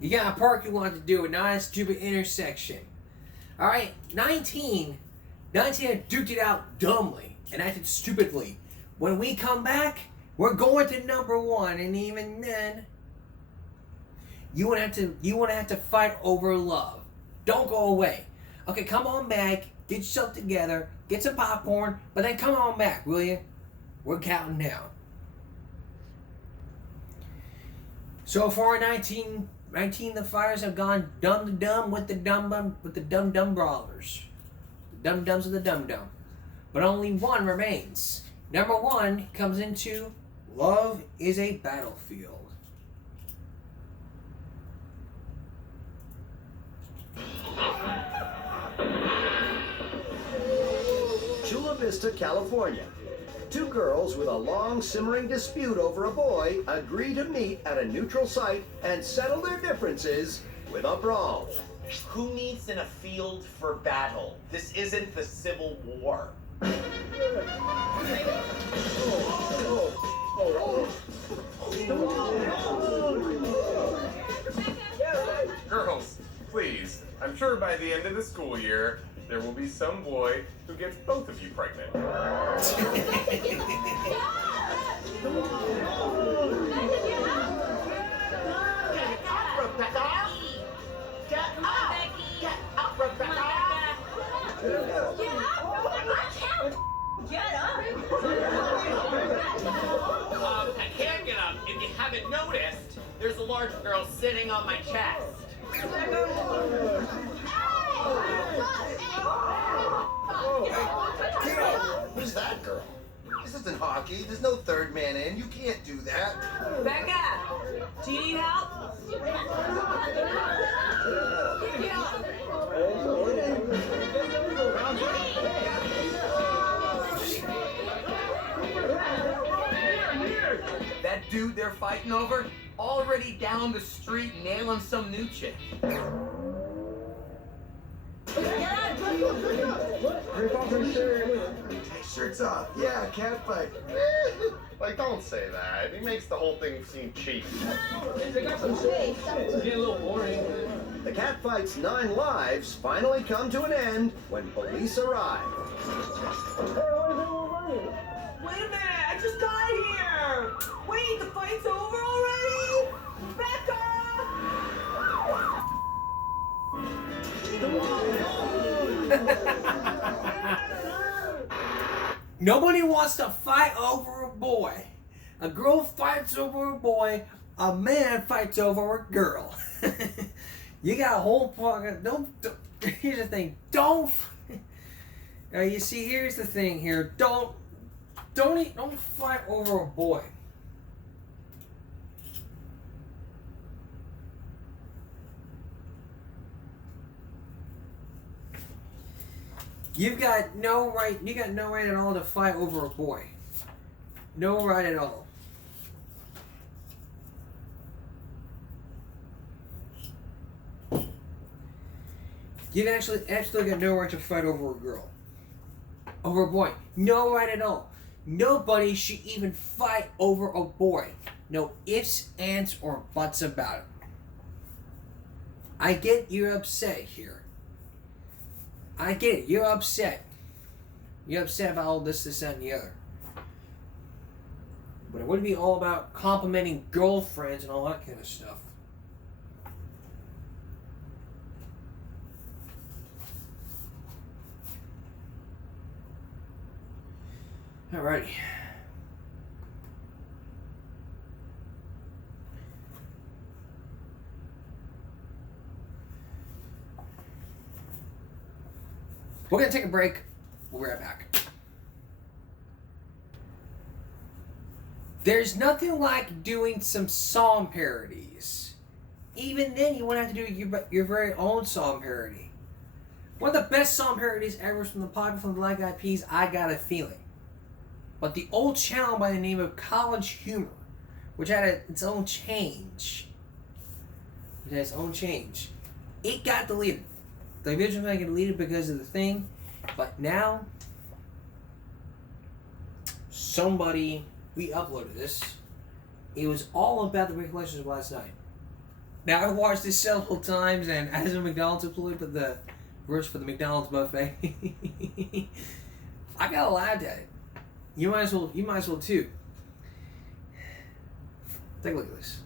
You got a parking lot to do, not a stupid intersection. Alright, 19 duked it out dumbly and acted stupidly. When we come back, we're going to number 1, and even then, you won't have to fight over love. Don't go away. Okay, come on back, get yourself together, get some popcorn, but then come on back, will you? We're counting down. So far, 19, the fighters have gone dumb to dumb with the dumb brawlers. The dum-dums of the dum-dum. But only one remains. Number 1 comes into Love is a Battlefield. Chula Vista, California. 2 girls with a long simmering dispute over a boy agree to meet at a neutral site and settle their differences with a brawl. Who meets in a field for battle? This isn't the Civil War. Girls, please. I'm sure by the end of the school year, there will be some boy who gets both of you pregnant. Rebecca! Get up! Get up, Rebecca! Get up! I can't get up. If you haven't noticed, there's a large girl sitting on my chest. Who's that girl? This isn't hockey. There's no third man in. You can't do that. Becca, do you need help? That dude they're fighting over, already down the street nailing some new chick. Shirts off. Yeah, cat fight. Like, don't say that. He makes the whole thing seem cheap. The catfight's 9 lives finally come to an end when police arrive. Wait a minute, I just got here! Wait, the fight's over already? Nobody wants to fight over a boy. A girl fights over a boy. A man fights over a girl. You got a whole pocket. Don't. Here's the thing. Don't. You see, here's the thing. Here, don't fight over a boy. You got no right at all to fight over a boy. No right at all. You've actually got no right to fight over a girl. Over a boy. No right at all. Nobody should even fight over a boy. No ifs, ands, or buts about it. I get you're upset here. I get it. You're upset. You're upset about all this, that, and the other. But it wouldn't be all about complimenting girlfriends and all that kind of stuff. Alrighty. We're going to take a break. We'll be right back. There's nothing like doing some song parodies. Even then, you wouldn't have to do your very own song parody. One of the best song parodies ever was from the Black Eyed Peas, I Got a Feeling. But the old channel by the name of College Humor, which had its own change. It has its own change. It got deleted. The original got deleted because of the thing, but now somebody re-uploaded this. It was all about the recollections of last night. Now, I watched this several times, and as a McDonald's employee, but the verse for the McDonald's buffet, I got laughed at it. You might as well too. Take a look at this.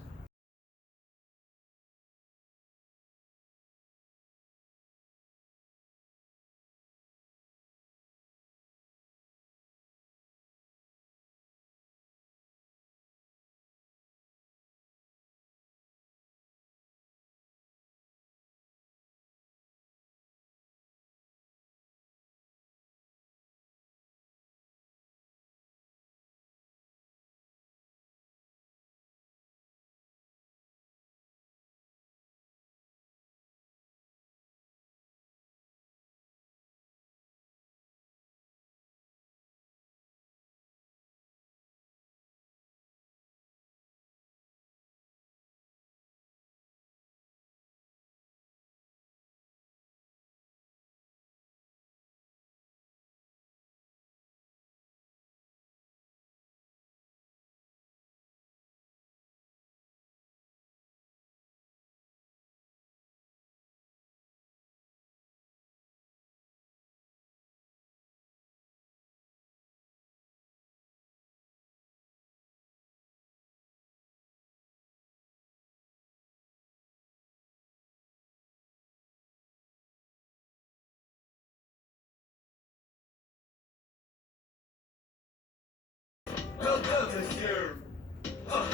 Welcome to your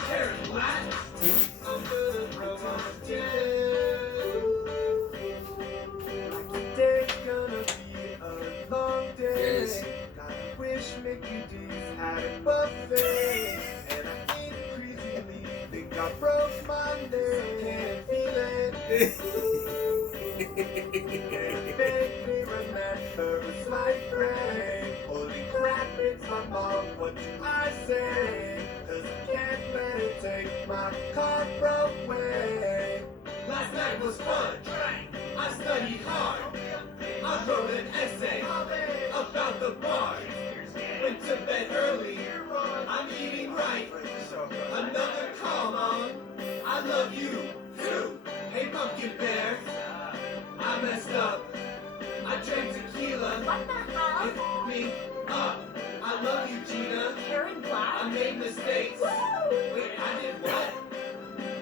Karen Black. I'm gonna throw on a Today's gonna be a long day. I wish Mickey D's had a buffet. And I increasingly think I broke my leg. Can't feel it. It made me remember a slight break. Holy crap, it's my mom, what do I say? 'Cause I can't let it take my car away. Last night was fun, I studied hard. I wrote an essay about the bar. Went to bed early, I'm eating right. Another call, Mom, I love you too. Hey, Pumpkin Bear, I messed up. I drank tequila. What the hell? It fucked me up. I love you, Gina. Karen Black? I made mistakes. Woo! Wait, I did what?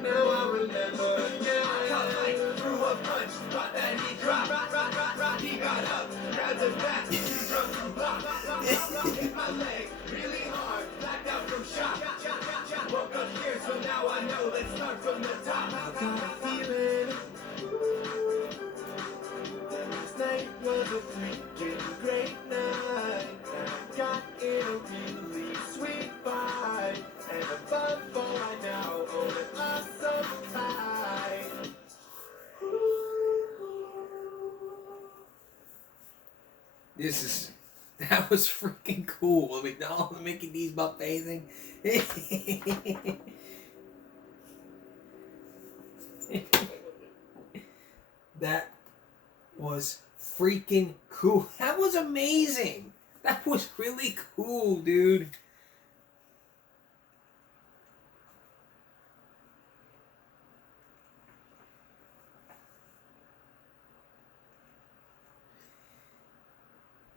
Now I remember. I cut lights, threw a punch, thought that he dropped. He got up, grabbed his back, he drunk through block. Hit my leg really hard, blacked out from shock. Woke up here, so now I know. Let's start from the top. I got a feeling. Last night was a freaking great night. I got in a really sweet vibe. And above all, I now own an awesome life. That was freaking cool. The McDonald's Mickey D's buffet thing. That was freaking cool. That was amazing. That was really cool, dude.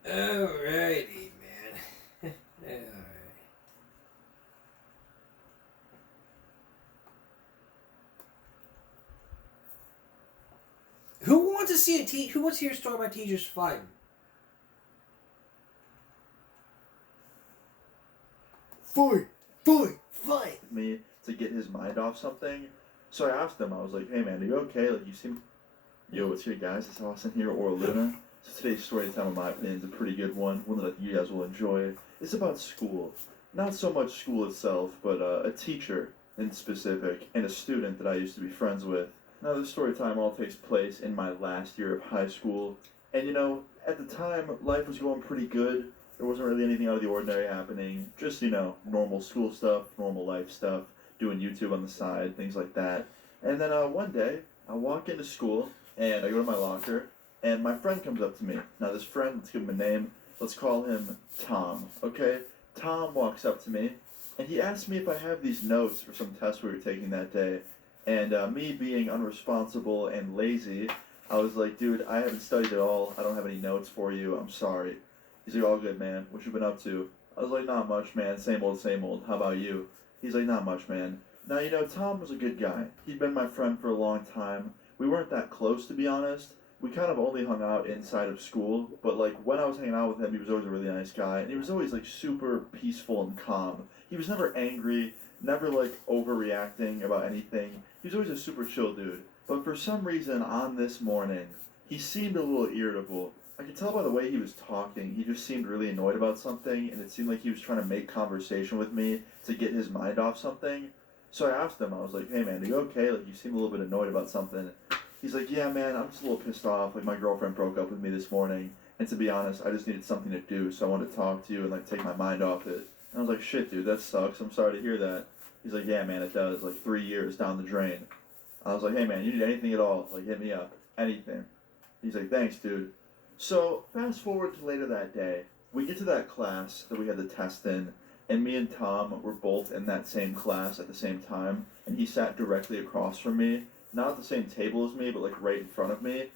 Alrighty, man. Alright. Who wants to see who wants to hear a story about teachers fighting? Fight! Me to get his mind off something. So I asked him, I was like, hey man, are you okay? Like, you seem... Yo, what's here, guys? It's Austin here, or Luna. So today's story time, in my opinion, is a pretty good one that you guys will enjoy. It's about school. Not so much school itself, but a teacher in specific, and a student that I used to be friends with. Now, this story time all takes place in my last year of high school. And you know, at the time, life was going pretty good. There wasn't really anything out of the ordinary happening. Just, you know, normal school stuff, normal life stuff, doing YouTube on the side, things like that. And then one day, I walk into school, and I go to my locker, and my friend comes up to me. Now, this friend, let's give him a name. Let's call him Tom, okay? Tom walks up to me, and he asks me if I have these notes for some test we were taking that day. And me being unresponsible and lazy, I was like, dude, I haven't studied at all. I don't have any notes for you. I'm sorry. He's like, all good, man. What you been up to? I was like, not much, man. Same old, same old. How about you? He's like, not much, man. Now, you know, Tom was a good guy. He'd been my friend for a long time. We weren't that close, to be honest. We kind of only hung out inside of school, but, like, when I was hanging out with him, he was always a really nice guy, and he was always, like, super peaceful and calm. He was never angry, never, like, overreacting about anything. He was always a super chill dude. But for some reason, on this morning, he seemed a little irritable. I could tell by the way he was talking, he just seemed really annoyed about something, and it seemed like he was trying to make conversation with me to get his mind off something. So I asked him, I was like, hey man, are you okay? Like, you seem a little bit annoyed about something. He's like, yeah man, I'm just a little pissed off. Like, my girlfriend broke up with me this morning, and to be honest, I just needed something to do, so I wanted to talk to you and, like, take my mind off it. And I was like, shit dude, that sucks. I'm sorry to hear that. He's like, yeah man, it does. Like, 3 years down the drain. I was like, hey man, you need anything at all, like, hit me up. Anything. He's like, thanks dude. So, fast forward to later that day, we get to that class that we had the test in, and me and Tom were both in that same class at the same time, and he sat directly across from me, not at the same table as me, but like right in front of me.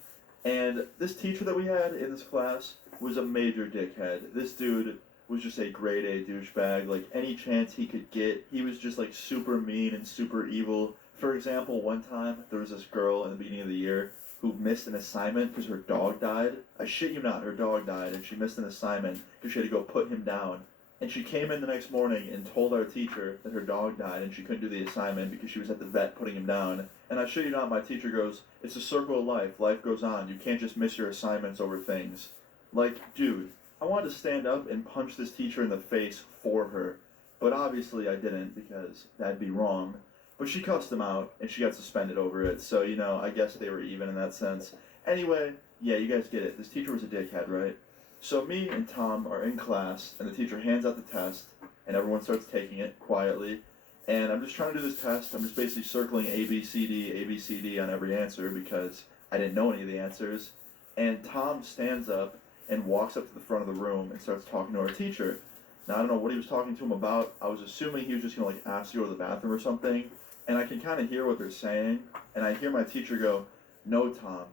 And this teacher that we had in this class was a major dickhead. This dude was just a grade A douchebag. Like, any chance he could get, he was just like super mean and super evil. For example, one time, there was this girl in the beginning of the year who missed an assignment because her dog died. I shit you not, her dog died, and she missed an assignment because she had to go put him down. And she came in the next morning and told our teacher that her dog died and she couldn't do the assignment because she was at the vet putting him down. And I shit you not, my teacher goes, it's a circle of life. Life goes on. You can't just miss your assignments over things. Like, dude, I wanted to stand up and punch this teacher in the face for her. But obviously I didn't because that'd be wrong. But she cussed him out, and she got suspended over it, so, you know, I guess they were even in that sense. Anyway, yeah, you guys get it. This teacher was a dickhead, right? So me and Tom are in class, and the teacher hands out the test, and everyone starts taking it quietly. And I'm just trying to do this test. I'm just basically circling A, B, C, D on every answer because I didn't know any of the answers. And Tom stands up and walks up to the front of the room and starts talking to our teacher. Now, I don't know what he was talking to him about. I was assuming he was just going to, like, ask to go to the bathroom or something. And I can kind of hear what they're saying, and I hear my teacher go, no, Tom.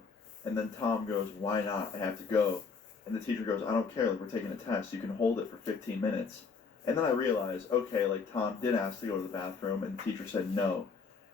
And then Tom goes, why not? I have to go. And the teacher goes, I don't care, like, we're taking a test. You can hold it for 15 minutes. And then I realize, okay, like, Tom did ask to go to the bathroom, and the teacher said no.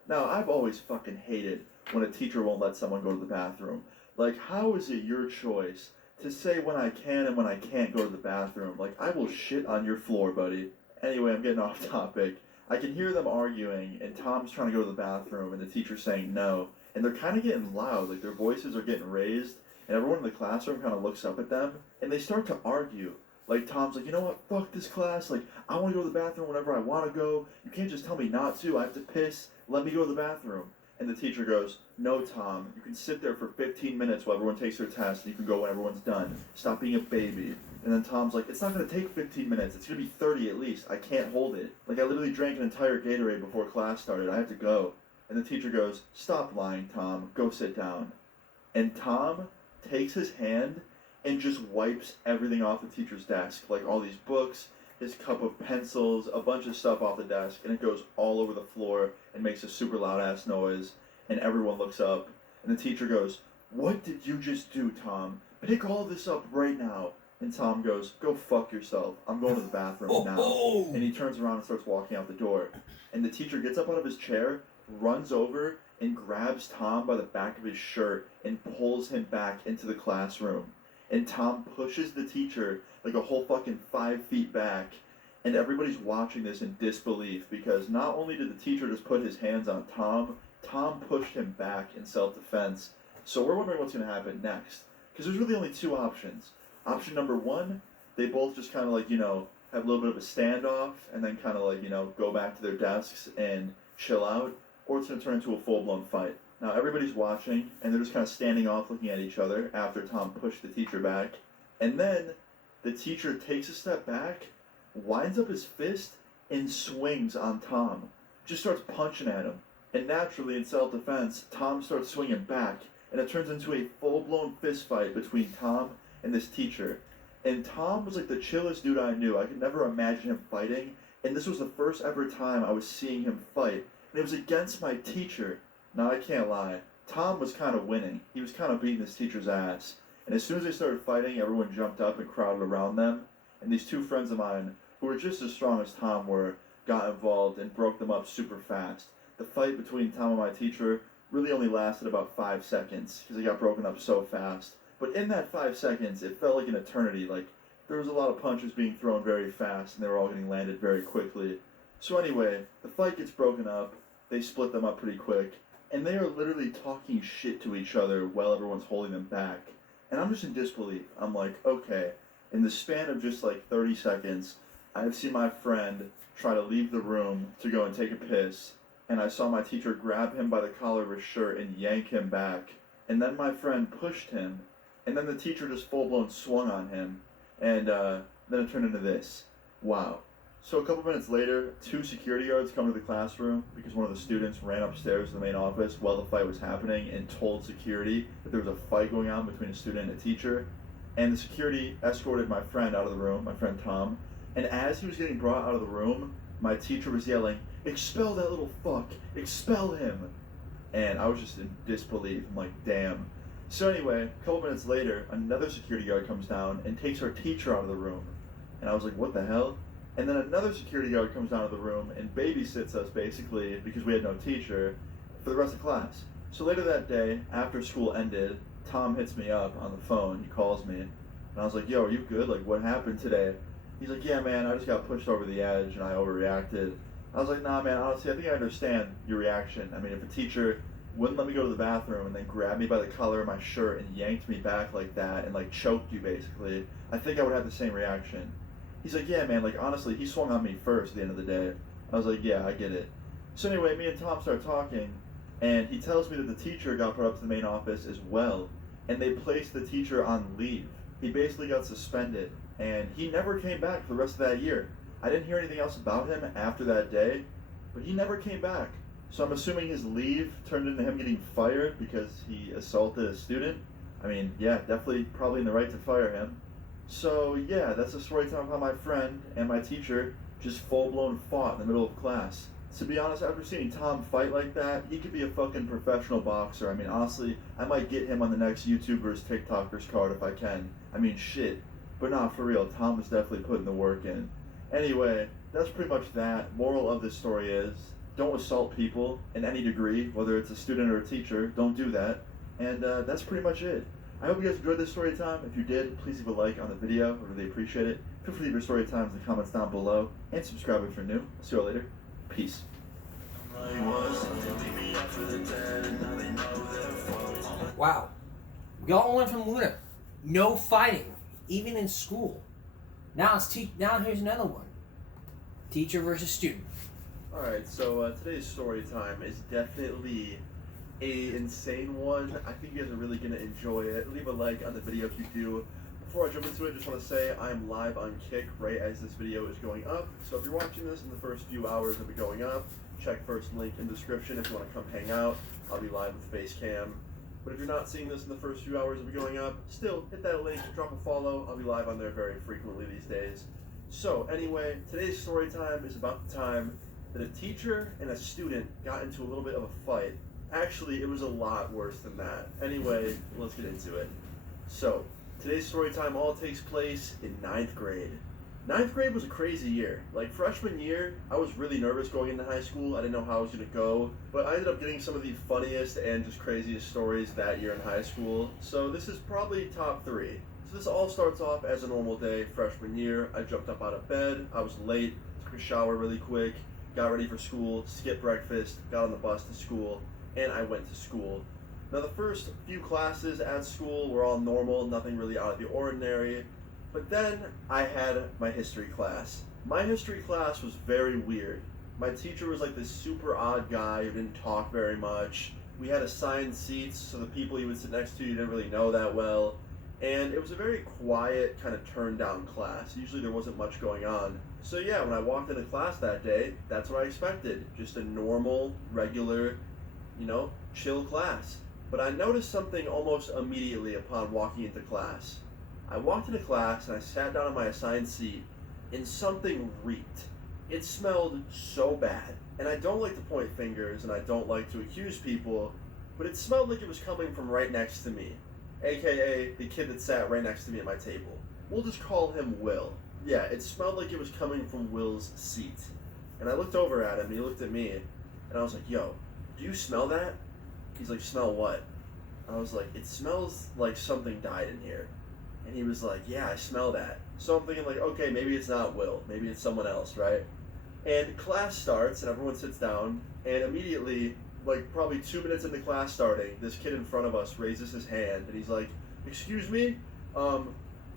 Now, I've always fucking hated when a teacher won't let someone go to the bathroom. Like, how is it your choice to say when I can and when I can't go to the bathroom? Like, I will shit on your floor, buddy. Anyway, I'm getting off topic. I can hear them arguing, and Tom's trying to go to the bathroom, and the teacher's saying no. And they're kind of getting loud, like their voices are getting raised, and everyone in the classroom kind of looks up at them, and they start to argue. Like, Tom's like, you know what, fuck this class, like, I want to go to the bathroom whenever I want to go. You can't just tell me not to, I have to piss, let me go to the bathroom. And the teacher goes, no, Tom, you can sit there for 15 minutes while everyone takes their test, and you can go when everyone's done. Stop being a baby. And then Tom's like, it's not going to take 15 minutes. It's going to be 30 at least. I can't hold it. Like, I literally drank an entire Gatorade before class started. I have to go. And the teacher goes, stop lying, Tom. Go sit down. And Tom takes his hand and just wipes everything off the teacher's desk. Like, all these books, his cup of pencils, a bunch of stuff off the desk. And it goes all over the floor and makes a super loud-ass noise. And everyone looks up. And the teacher goes, what did you just do, Tom? Pick all this up right now. And Tom goes, go fuck yourself. I'm going to the bathroom now. And he turns around and starts walking out the door. And the teacher gets up out of his chair, runs over, and grabs Tom by the back of his shirt and pulls him back into the classroom. And Tom pushes the teacher like a whole fucking 5 feet back. And everybody's watching this in disbelief because not only did the teacher just put his hands on Tom, Tom pushed him back in self-defense. So we're wondering what's going to happen next. Because there's really only 2 options. Option number 1, they both just kind of like, you know, have a little bit of a standoff and then kind of like, you know, go back to their desks and chill out, or it's going to turn into a full-blown fight. Now everybody's watching and they're just kind of standing off looking at each other after Tom pushed the teacher back. And then the teacher takes a step back, winds up his fist, and swings on Tom. Just starts punching at him. And naturally, in self-defense, Tom starts swinging back, and it turns into a full-blown fist fight between Tom and this teacher. And Tom was like the chillest dude I knew. I could never imagine him fighting, and this was the first ever time I was seeing him fight. And it was against my teacher. Now, I can't lie. Tom was kind of winning. He was kind of beating this teacher's ass. And as soon as they started fighting, everyone jumped up and crowded around them. And these two friends of mine, who were just as strong as Tom were, got involved and broke them up super fast. The fight between Tom and my teacher really only lasted about 5 seconds, because it got broken up so fast. But in that 5 seconds, it felt like an eternity. Like, there was a lot of punches being thrown very fast, and they were all getting landed very quickly. So anyway, the fight gets broken up, they split them up pretty quick, and they are literally talking shit to each other while everyone's holding them back. And I'm just in disbelief. I'm like, okay, in the span of just like 30 seconds, I've seen my friend try to leave the room to go and take a piss, and I saw my teacher grab him by the collar of his shirt and yank him back, and then my friend pushed him, and then the teacher just full-blown swung on him, and then it turned into this. Wow. So a couple minutes later, 2 security guards come to the classroom because one of the students ran upstairs to the main office while the fight was happening and told security that there was a fight going on between a student and a teacher. And the security escorted my friend out of the room, my friend Tom, and as he was getting brought out of the room, my teacher was yelling, "Expel that little fuck! Expel him!" And I was just in disbelief. I'm like, damn. So anyway, a couple minutes later, another security guard comes down and takes our teacher out of the room. And I was like, what the hell? And then another security guard comes down to the room and babysits us, basically, because we had no teacher, for the rest of class. So later that day, after school ended, Tom hits me up on the phone. He calls me. And I was like, yo, are you good? Like, what happened today? He's like, yeah, man, I just got pushed over the edge and I overreacted. I was like, nah, man, honestly, I think I understand your reaction. I mean, if a teacher wouldn't let me go to the bathroom and then grabbed me by the collar of my shirt and yanked me back like that and, like, choked you, basically, I think I would have the same reaction. He's like, yeah, man, like, honestly, he swung on me first at the end of the day. I was like, yeah, I get it. So anyway, me and Tom start talking, and he tells me that the teacher got brought up to the main office as well, and they placed the teacher on leave. He basically got suspended, and he never came back for the rest of that year. I didn't hear anything else about him after that day, but he never came back. So I'm assuming his leave turned into him getting fired because he assaulted a student. I mean, yeah, definitely probably in the right to fire him. So yeah, that's a story time about my friend and my teacher just full-blown fought in the middle of class. To be honest, after seeing Tom fight like that, he could be a fucking professional boxer. I mean, honestly, I might get him on the next YouTubers, TikTokers card if I can. I mean, shit. But nah, for real, Tom was definitely putting the work in. Anyway, that's pretty much that. Moral of this story is, don't assault people in any degree, whether it's a student or a teacher. Don't do that. And that's pretty much it. I hope you guys enjoyed this story time. If you did, please leave a like on the video. I really appreciate it. Feel free to leave your story times in the comments down below. And subscribe if you're new. I'll see you all later. Peace. Wow. We all learned from Luna. No fighting, even in school. Now here's another one. Teacher versus student. Alright, so today's story time is definitely a insane one. I think you guys are really going to enjoy it. Leave a like on the video if you do. Before I jump into it, just want to say I'm live on Kick right as this video is going up. So if you're watching this in the first few hours of it going up, check first link in the description if you want to come hang out. I'll be live with Facecam. But if you're not seeing this in the first few hours of it going up, still hit that link, drop a follow. I'll be live on there very frequently these days. So anyway, today's story time is about the time that a teacher and a student got into a little bit of a fight. Actually, it was a lot worse than that. Anyway, let's get into it. So, today's story time all takes place in 9th grade. 9th grade was a crazy year. Like, freshman year, I was really nervous going into high school. I didn't know how I was going to go. But I ended up getting some of the funniest and just craziest stories that year in high school. So this is probably top 3. So this all starts off as a normal day, freshman year. I jumped up out of bed. I was late, took a shower really quick, got ready for school, skipped breakfast, got on the bus to school, and I went to school. Now the first few classes at school were all normal, nothing really out of the ordinary. But then I had my history class. My history class was very weird. My teacher was like this super odd guy who didn't talk very much. We had assigned seats, so the people you would sit next to you didn't really know that well. And it was a very quiet, kind of turned down class. Usually there wasn't much going on. So yeah, when I walked into class that day, that's what I expected. Just a normal, regular you know, chill class. But I noticed something almost immediately upon walking into class. I walked into class and I sat down on my assigned seat, and something reeked. It smelled so bad. And I don't like to point fingers and I don't like to accuse people, but it smelled like it was coming from right next to me, aka the kid that sat right next to me at my table. We'll just call him Will. Yeah, it smelled like it was coming from Will's seat. And I looked over at him and he looked at me and I was like, yo, do you smell that? He's like, smell what? I was like, it smells like something died in here. And he was like, yeah, I smell that. So I'm thinking like, okay, maybe it's not Will, maybe it's someone else, right? And class starts and everyone sits down, and immediately, like probably 2 minutes into class starting, this kid in front of us raises his hand and he's like, excuse me,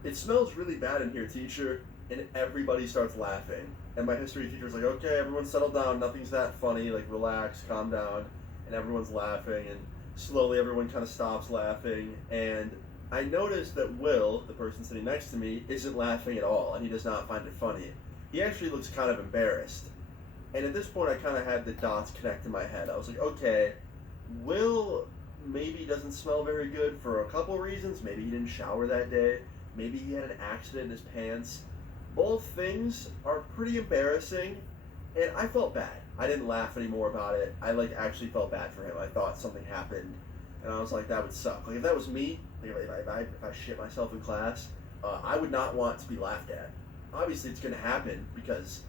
it smells really bad in here, teacher. And everybody starts laughing. And my history teacher's like, okay, everyone settle down, nothing's that funny, like relax, calm down. And everyone's laughing, and slowly everyone kind of stops laughing. And I noticed that Will, the person sitting next to me, isn't laughing at all, and he does not find it funny. He actually looks kind of embarrassed. And at this point, I kind of had the dots connect in my head. I was like, okay, Will maybe doesn't smell very good for a couple reasons. Maybe he didn't shower that day. Maybe he had an accident in his pants. Both things are pretty embarrassing, and I felt bad. I didn't laugh anymore about it. I actually felt bad for him. I thought something happened, and I was like, that would suck. Like if that was me, like if I shit myself in class, I would not want to be laughed at. Obviously, it's gonna happen because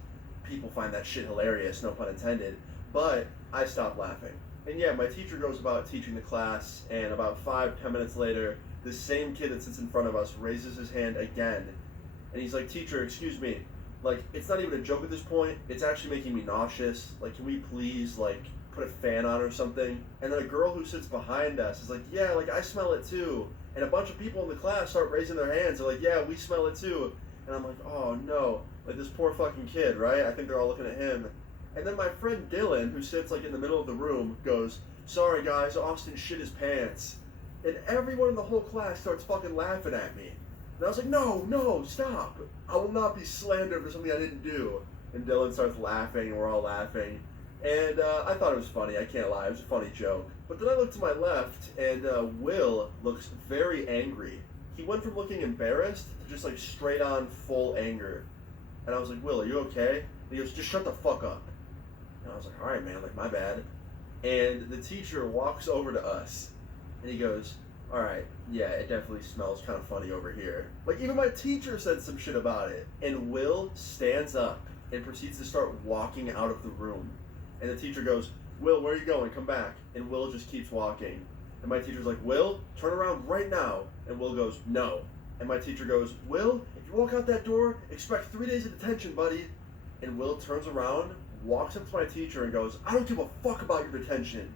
people find that shit hilarious, no pun intended. But I stopped laughing, and yeah, my teacher goes about teaching the class, and about 5-10 minutes later, this same kid that sits in front of us raises his hand again. And he's like, teacher, excuse me, like, it's not even a joke at this point, it's actually making me nauseous, like, can we please, like, put a fan on or something? And then a girl who sits behind us is like, yeah, like, I smell it too. And a bunch of people in the class start raising their hands, they're like, yeah, we smell it too. And I'm like, oh no, like, this poor fucking kid, right? I think they're all looking at him. And then my friend Dylan, who sits, like, in the middle of the room, goes, sorry guys, Austin shit his pants. And everyone in the whole class starts fucking laughing at me. And I was like, no, stop. I will not be slandered for something I didn't do. And Dylan starts laughing, and we're all laughing. And I thought it was funny, I can't lie, it was a funny joke. But then I looked to my left, and Will looks very angry. He went from looking embarrassed to just like straight on full anger. And I was like, Will, are you okay? And he goes, just shut the fuck up. And I was like, alright man, like my bad. And the teacher walks over to us, and he goes, alright, yeah, it definitely smells kind of funny over here. Like, even my teacher said some shit about it. And Will stands up and proceeds to start walking out of the room. And the teacher goes, Will, where are you going? Come back. And Will just keeps walking. And my teacher's like, Will, turn around right now. And Will goes, no. And my teacher goes, Will, if you walk out that door, expect 3 days of detention, buddy. And Will turns around, walks up to my teacher and goes, I don't give a fuck about your detention.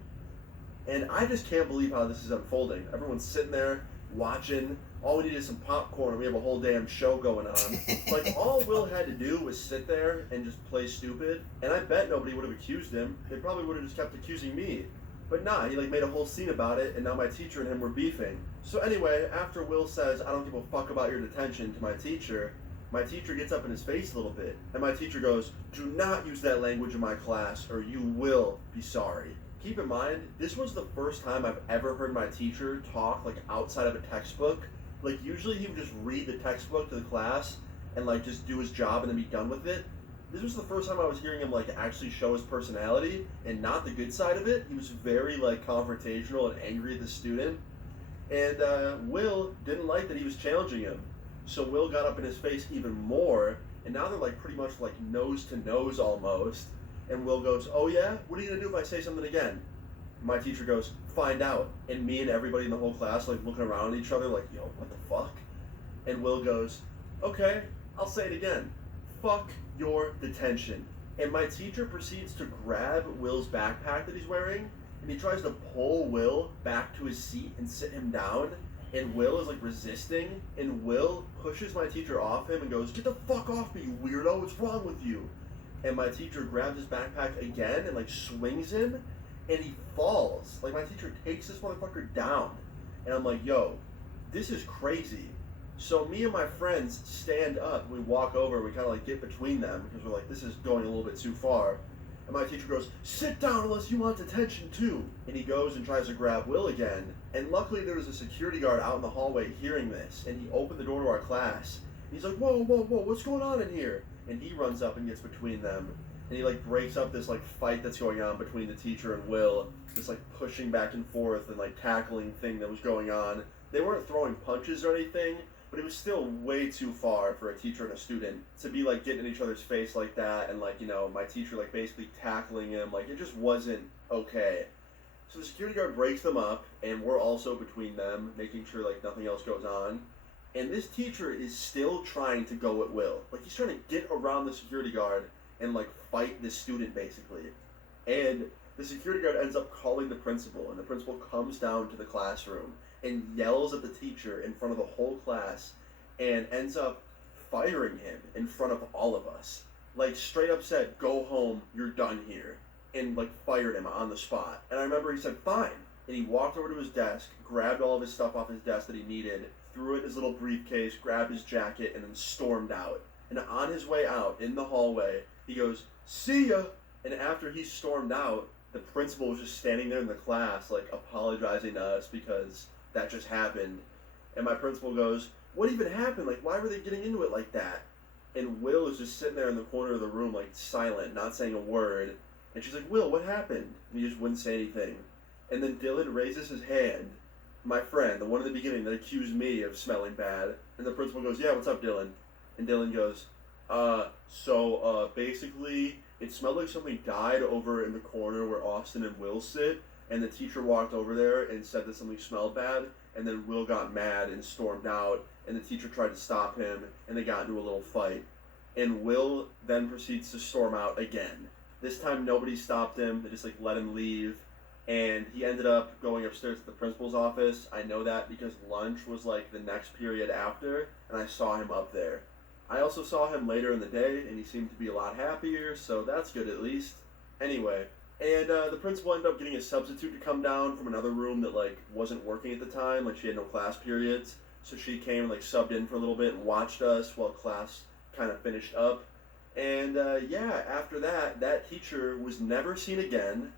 And I just can't believe how this is unfolding. Everyone's sitting there watching. All we need is some popcorn and we have a whole damn show going on. Like, all Will had to do was sit there and just play stupid. And I bet nobody would have accused him. They probably would have just kept accusing me. But nah, he like made a whole scene about it, and now my teacher and him were beefing. So anyway, after Will says, I don't give a fuck about your detention to my teacher gets up in his face a little bit. And my teacher goes, do not use that language in my class or you will be sorry. Keep in mind, this was the first time I've ever heard my teacher talk like outside of a textbook. Like usually he would just read the textbook to the class and like just do his job and then be done with it. This was the first time I was hearing him like actually show his personality and not the good side of it. He was very like confrontational and angry at the student. And Will didn't like that he was challenging him. So Will got up in his face even more, and now they're like pretty much like nose to nose almost. And Will goes, oh yeah? What are you gonna do if I say something again? My teacher goes, find out. And me and everybody in the whole class like looking around at each other like, yo, what the fuck? And Will goes, okay, I'll say it again. Fuck your detention. And my teacher proceeds to grab Will's backpack that he's wearing, and he tries to pull Will back to his seat and sit him down. And Will is like resisting, and Will pushes my teacher off him and goes, get the fuck off me, you weirdo, what's wrong with you? And my teacher grabs his backpack again and like swings him, and he falls. Like my teacher takes this motherfucker down. And I'm like, yo, this is crazy. So me and my friends stand up, we walk over, we kind of like get between them because we're like, this is going a little bit too far. And my teacher goes, sit down unless you want attention too. And he goes and tries to grab Will again. And luckily there was a security guard out in the hallway hearing this. And he opened the door to our class. And he's like, whoa, whoa, whoa, what's going on in here? And he runs up and gets between them. And he like breaks up this like fight that's going on between the teacher and Will. This like pushing back and forth and like tackling thing that was going on. They weren't throwing punches or anything, but it was still way too far for a teacher and a student to be like getting in each other's face like that, and like, you know, my teacher like basically tackling him. Like, it just wasn't okay. So the security guard breaks them up, and we're also between them, making sure like nothing else goes on. And this teacher is still trying to go at Will. Like, he's trying to get around the security guard and like fight this student basically. And the security guard ends up calling the principal, and the principal comes down to the classroom and yells at the teacher in front of the whole class and ends up firing him in front of all of us. Like, straight up said, go home, you're done here. And like fired him on the spot. And I remember he said, fine. And he walked over to his desk, grabbed all of his stuff off his desk that he needed, threw it in his little briefcase, grabbed his jacket, and then stormed out. And on his way out, in the hallway, he goes, see ya! And after he stormed out, the principal was just standing there in the class, like, apologizing to us because that just happened. And my principal goes, what even happened? Like, why were they getting into it like that? And Will is just sitting there in the corner of the room, like, silent, not saying a word. And she's like, Will, what happened? And he just wouldn't say anything. And then Dylan raises his hand, my friend, the one in the beginning that accused me of smelling bad. And the principal goes, yeah, what's up, Dylan? And Dylan goes, basically, it smelled like something died over in the corner where Austin and Will sit, and the teacher walked over there and said that something smelled bad, and then Will got mad and stormed out, and the teacher tried to stop him, and they got into a little fight. And Will then proceeds to storm out again. This time nobody stopped him, they just like let him leave, and he ended up going upstairs to the principal's office. I know that because lunch was like the next period after, and I saw him up there. I also saw him later in the day, and he seemed to be a lot happier, so that's good at least. Anyway, and the principal ended up getting a substitute to come down from another room that like wasn't working at the time, like she had no class periods, so she came and like subbed in for a little bit and watched us while class kind of finished up. And yeah, after that, that teacher was never seen again.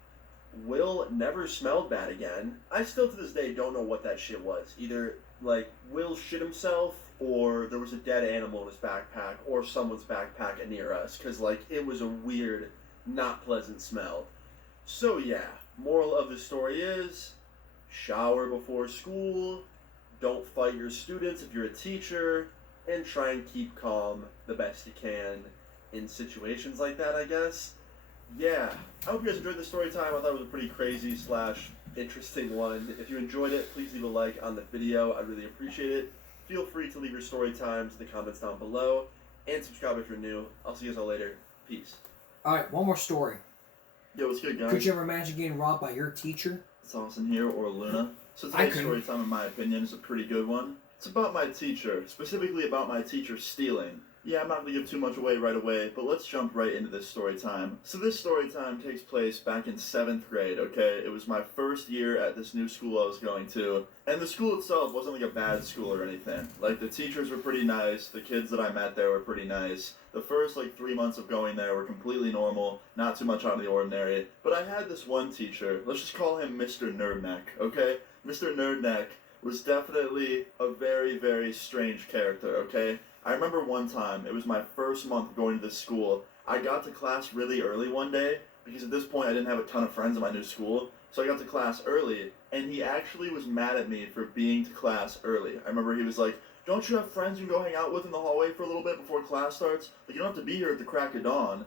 Will never smelled bad again. I still to this day don't know what that shit was. Either like Will shit himself, or there was a dead animal in his backpack, or someone's backpack near us, because like it was a weird, not pleasant smell. So yeah, moral of the story is, shower before school, don't fight your students if you're a teacher, and try and keep calm the best you can in situations like that, I guess. Yeah, I hope you guys enjoyed the story time. I thought it was a pretty crazy / interesting one. If you enjoyed it, please leave a like on the video. I'd really appreciate it. Feel free to leave your story times in the comments down below, and subscribe if you're new. I'll see you guys all later. Peace. Alright, one more story. Yo, what's good, guys? Could you ever imagine getting robbed by your teacher? It's Austin here, or Luna. So today's story time, in my opinion, is a pretty good one. It's about my teacher, specifically about my teacher stealing. Yeah, I'm not going to give too much away right away, but let's jump right into this story time. So this story time takes place back in 7th grade, okay? It was my first year at this new school I was going to, and the school itself wasn't like a bad school or anything. Like, the teachers were pretty nice, the kids that I met there were pretty nice. The first, 3 months of going there were completely normal, not too much out of the ordinary. But I had this one teacher, let's just call him Mr. Nerdneck, okay? Mr. Nerdneck was definitely a very, very strange character, okay? I remember one time, it was my first month going to this school, I got to class really early one day, because at this point I didn't have a ton of friends in my new school, so I got to class early, and he actually was mad at me for being to class early. I remember he was like, don't you have friends you can go hang out with in the hallway for a little bit before class starts? Like, you don't have to be here at the crack of dawn.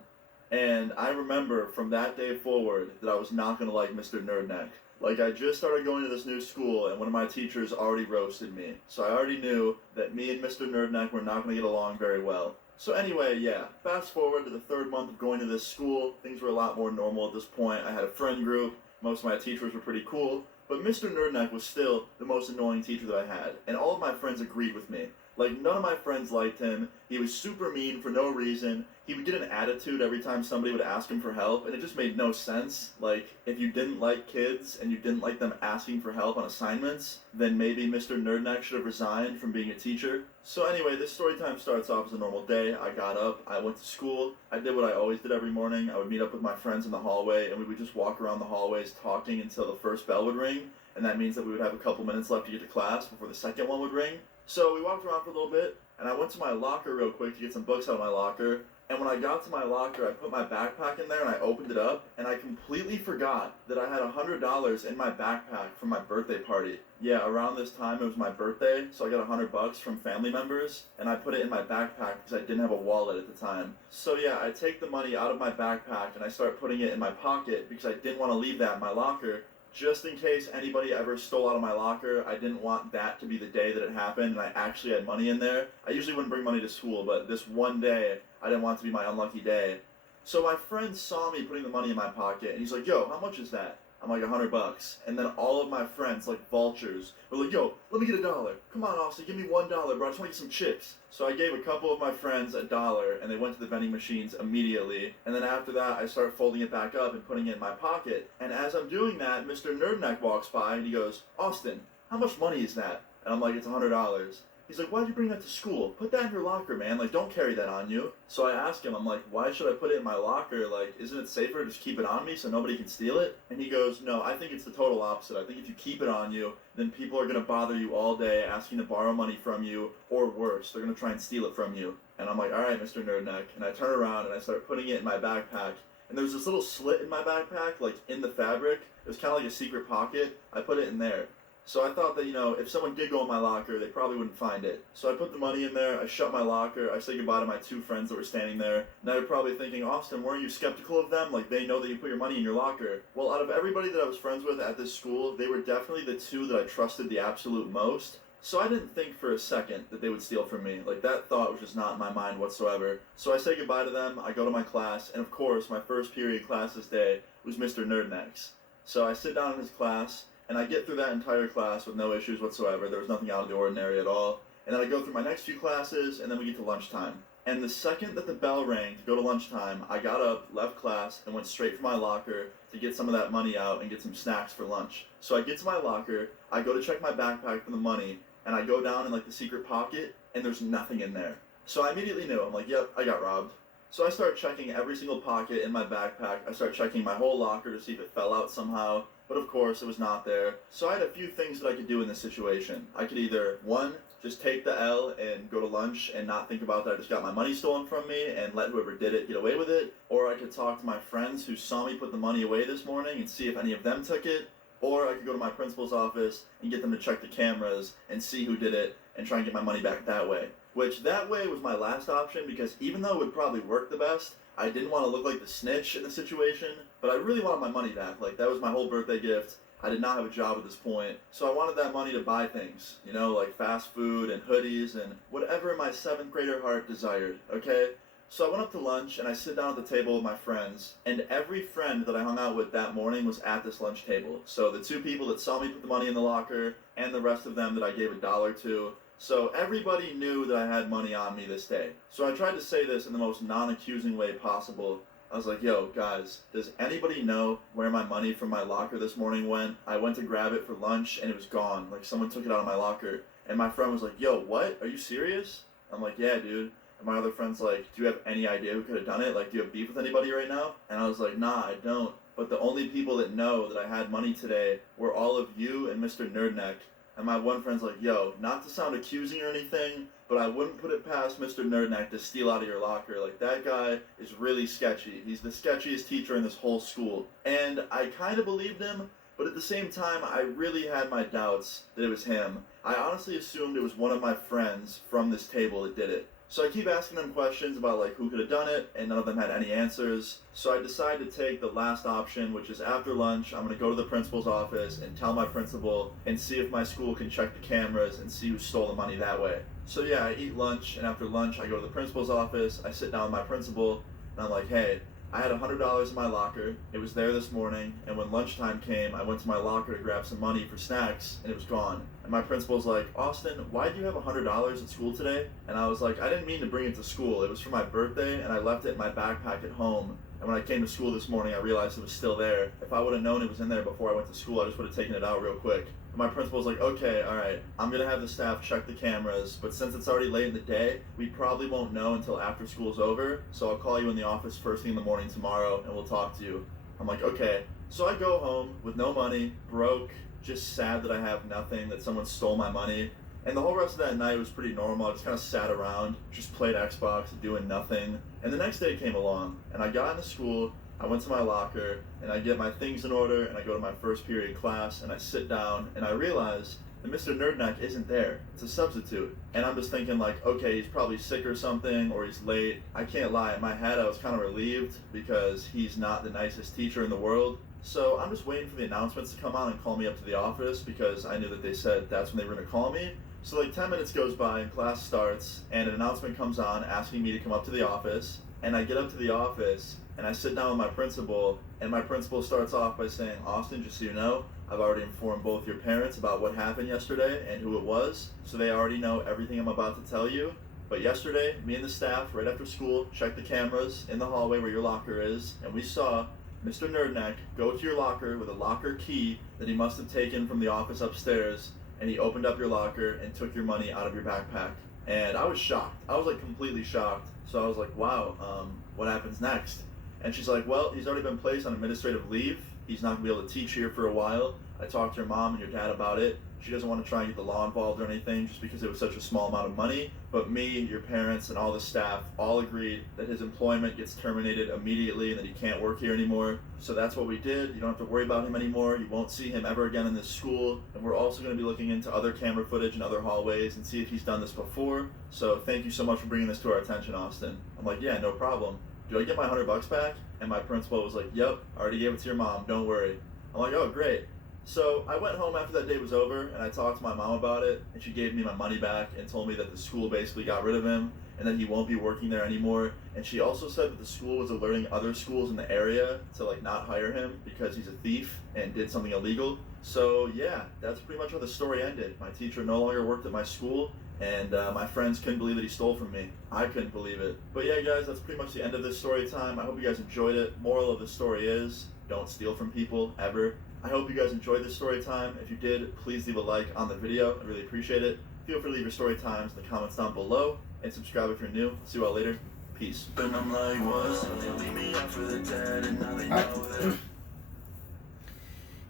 And I remember from that day forward that I was not going to like Mr. Nerdneck. Like, I just started going to this new school, and one of my teachers already roasted me. So I already knew that me and Mr. Nerdneck were not going to get along very well. So anyway, yeah, fast forward to the 3rd month of going to this school. Things were a lot more normal at this point. I had a friend group. Most of my teachers were pretty cool. But Mr. Nerdneck was still the most annoying teacher that I had. And all of my friends agreed with me. Like, none of my friends liked him. He was super mean for no reason. He would get an attitude every time somebody would ask him for help, and it just made no sense. Like, if you didn't like kids and you didn't like them asking for help on assignments, then maybe Mr. Nerdneck should have resigned from being a teacher. So anyway, this story time starts off as a normal day. I got up, I went to school, I did what I always did every morning. I would meet up with my friends in the hallway, and we would just walk around the hallways talking until the first bell would ring, and that means that we would have a couple minutes left to get to class before the second one would ring. So we walked around for a little bit, and I went to my locker real quick to get some books out of my locker. And when I got to my locker, I put my backpack in there and I opened it up, and I completely forgot that I had $100 in my backpack from my birthday party. Yeah, around this time it was my birthday, so I got $100 from family members, and I put it in my backpack because I didn't have a wallet at the time. So yeah, I take the money out of my backpack and I start putting it in my pocket because I didn't want to leave that in my locker. Just in case anybody ever stole out of my locker, I didn't want that to be the day that it happened and I actually had money in there. I usually wouldn't bring money to school, but this one day, I didn't want it to be my unlucky day. So my friend saw me putting the money in my pocket, and he's like, yo, how much is that? I'm like, $100. And then all of my friends, like vultures, were like, yo, let me get $1. Come on, Austin, give me $1, bro. I just want to get some chips. So I gave a couple of my friends $1, and they went to the vending machines immediately. And then after that, I start folding it back up and putting it in my pocket. And as I'm doing that, Mr. Nerdneck walks by, and he goes, Austin, how much money is that? And I'm like, it's $100. He's like, why'd you bring that to school? Put that in your locker, man. Like, don't carry that on you. So I ask him, I'm like, why should I put it in my locker? Like, isn't it safer to just keep it on me so nobody can steal it? And he goes, no, I think it's the total opposite. I think if you keep it on you, then people are going to bother you all day asking to borrow money from you, or worse, they're going to try and steal it from you. And I'm like, all right, Mr. Nerdneck. And I turn around and I start putting it in my backpack. And there's this little slit in my backpack, like in the fabric. It was kind of like a secret pocket. I put it in there. So I thought that, you know, if someone did go in my locker, they probably wouldn't find it. So I put the money in there, I shut my locker, I say goodbye to my two friends that were standing there. Now they're probably thinking, Austin, weren't you skeptical of them? Like, they know that you put your money in your locker. Well, out of everybody that I was friends with at this school, they were definitely the two that I trusted the absolute most. So I didn't think for a second that they would steal from me. Like, that thought was just not in my mind whatsoever. So I say goodbye to them, I go to my class, and of course, my first period class this day was Mr. Nerdneck's. So I sit down in his class, and I get through that entire class with no issues whatsoever. There was nothing out of the ordinary at all. And then I go through my next few classes, and then we get to lunchtime. And the second that the bell rang to go to lunchtime, I got up, left class, and went straight for my locker to get some of that money out and get some snacks for lunch. So I get to my locker, I go to check my backpack for the money, and I go down in like the secret pocket, and there's nothing in there. So I immediately knew, I'm like, yep, I got robbed. So I start checking every single pocket in my backpack. I start checking my whole locker to see if it fell out somehow. But of course, it was not there. So I had a few things that I could do in this situation. I could either, one, just take the L and go to lunch and not think about that I just got my money stolen from me and let whoever did it get away with it. Or I could talk to my friends who saw me put the money away this morning and see if any of them took it. Or I could go to my principal's office and get them to check the cameras and see who did it and try and get my money back that way. Which that way was my last option because even though it would probably work the best, I didn't want to look like the snitch in the situation, but I really wanted my money back. Like, that was my whole birthday gift. I did not have a job at this point, so I wanted that money to buy things, you know, like fast food and hoodies and whatever my 7th grader heart desired, okay? So I went up to lunch and I sit down at the table with my friends, and every friend that I hung out with that morning was at this lunch table. So the two people that saw me put the money in the locker and the rest of them that I gave $1 to. So everybody knew that I had money on me this day. So I tried to say this in the most non-accusing way possible. I was like, yo, guys, does anybody know where my money from my locker this morning went? I went to grab it for lunch and it was gone. Like, someone took it out of my locker. And my friend was like, yo, what? Are you serious? I'm like, yeah, dude. And my other friend's like, do you have any idea who could have done it? Like, do you have beef with anybody right now? And I was like, nah, I don't. But the only people that know that I had money today were all of you and Mr. Nerdneck. And my one friend's like, yo, not to sound accusing or anything, but I wouldn't put it past Mr. Nerdneck to steal out of your locker. Like, that guy is really sketchy. He's the sketchiest teacher in this whole school. And I kind of believed him, but at the same time, I really had my doubts that it was him. I honestly assumed it was one of my friends from this table that did it. So I keep asking them questions about like who could have done it, and none of them had any answers. So I decided to take the last option, which is after lunch, I'm going to go to the principal's office and tell my principal and see if my school can check the cameras and see who stole the money that way. So yeah, I eat lunch, and after lunch I go to the principal's office, I sit down with my principal, and I'm like, hey, I had $100 in my locker. It was there this morning, and when lunchtime came, I went to my locker to grab some money for snacks, and it was gone. And my principal's like, Austin, why do you have $100 at school today? And I was like, I didn't mean to bring it to school. It was for my birthday, and I left it in my backpack at home. And when I came to school this morning, I realized it was still there. If I would have known it was in there before I went to school, I just would have taken it out real quick. And my principal's like, okay, all right, I'm going to have the staff check the cameras, but since it's already late in the day, we probably won't know until after school's over, so I'll call you in the office first thing in the morning tomorrow, and we'll talk to you. I'm like, okay. So I go home with no money, broke, just sad that I have nothing, that someone stole my money. And the whole rest of that night was pretty normal. I just kind of sat around, just played Xbox, doing nothing. And the next day came along, and I got into school, I went to my locker, and I get my things in order, and I go to my first period class, and I sit down, and I realize that Mr. Nerdneck isn't there. It's a substitute. And I'm just thinking like, okay, he's probably sick or something, or he's late. I can't lie, in my head I was kind of relieved because he's not the nicest teacher in the world. So I'm just waiting for the announcements to come on and call me up to the office because I knew that they said that's when they were going to call me. So like 10 minutes goes by and class starts and an announcement comes on asking me to come up to the office. And I get up to the office and I sit down with my principal, and my principal starts off by saying, Austin, just so you know, I've already informed both your parents about what happened yesterday and who it was, so they already know everything I'm about to tell you. But yesterday, me and the staff, right after school, checked the cameras in the hallway where your locker is, and we saw Mr. Nerdneck go to your locker with a locker key that he must have taken from the office upstairs, and he opened up your locker and took your money out of your backpack. And I was shocked. I was like completely shocked. So I was like, wow, what happens next? And she's like, well, he's already been placed on administrative leave. He's not gonna be able to teach here for a while. I talked to your mom and your dad about it. She doesn't want to try and get the law involved or anything just because it was such a small amount of money. But me, your parents, and all the staff all agreed that his employment gets terminated immediately and that he can't work here anymore. So that's what we did. You don't have to worry about him anymore. You won't see him ever again in this school. And we're also going to be looking into other camera footage in other hallways and see if he's done this before. So thank you so much for bringing this to our attention, Austin. I'm like, yeah, no problem. Do I get my $100 back? And my principal was like, yep, I already gave it to your mom. Don't worry. I'm like, oh, great. So I went home after that day was over and I talked to my mom about it, and she gave me my money back and told me that the school basically got rid of him and that he won't be working there anymore. And she also said that the school was alerting other schools in the area to like not hire him because he's a thief and did something illegal. So yeah, that's pretty much how the story ended. My teacher no longer worked at my school, and my friends couldn't believe that he stole from me. I couldn't believe it. But yeah, guys, that's pretty much the end of this story time. I hope you guys enjoyed it. Moral of the story is, don't steal from people, ever. I hope you guys enjoyed this story time. If you did, please leave a like on the video. I really appreciate it. Feel free to leave your story times in the comments down below, and subscribe if you're new. See you all later. Peace.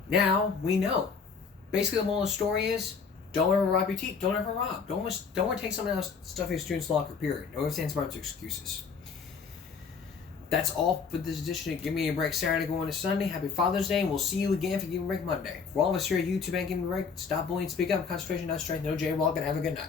Now we know. Basically, the moral of the story is, don't ever rob your teeth. Don't ever rob. Don't ever take someone else's stuff in your student's locker, period. No ifs, ands, buts, or excuses. That's all for this edition of Give Me a Break Saturday going to Sunday. Happy Father's Day, and we'll see you again for Give Me a Break Monday. For all of us here at YouTube and Give Me a Break, stop bullying, speak up, concentration, not strength, no jaywalking, have a good night.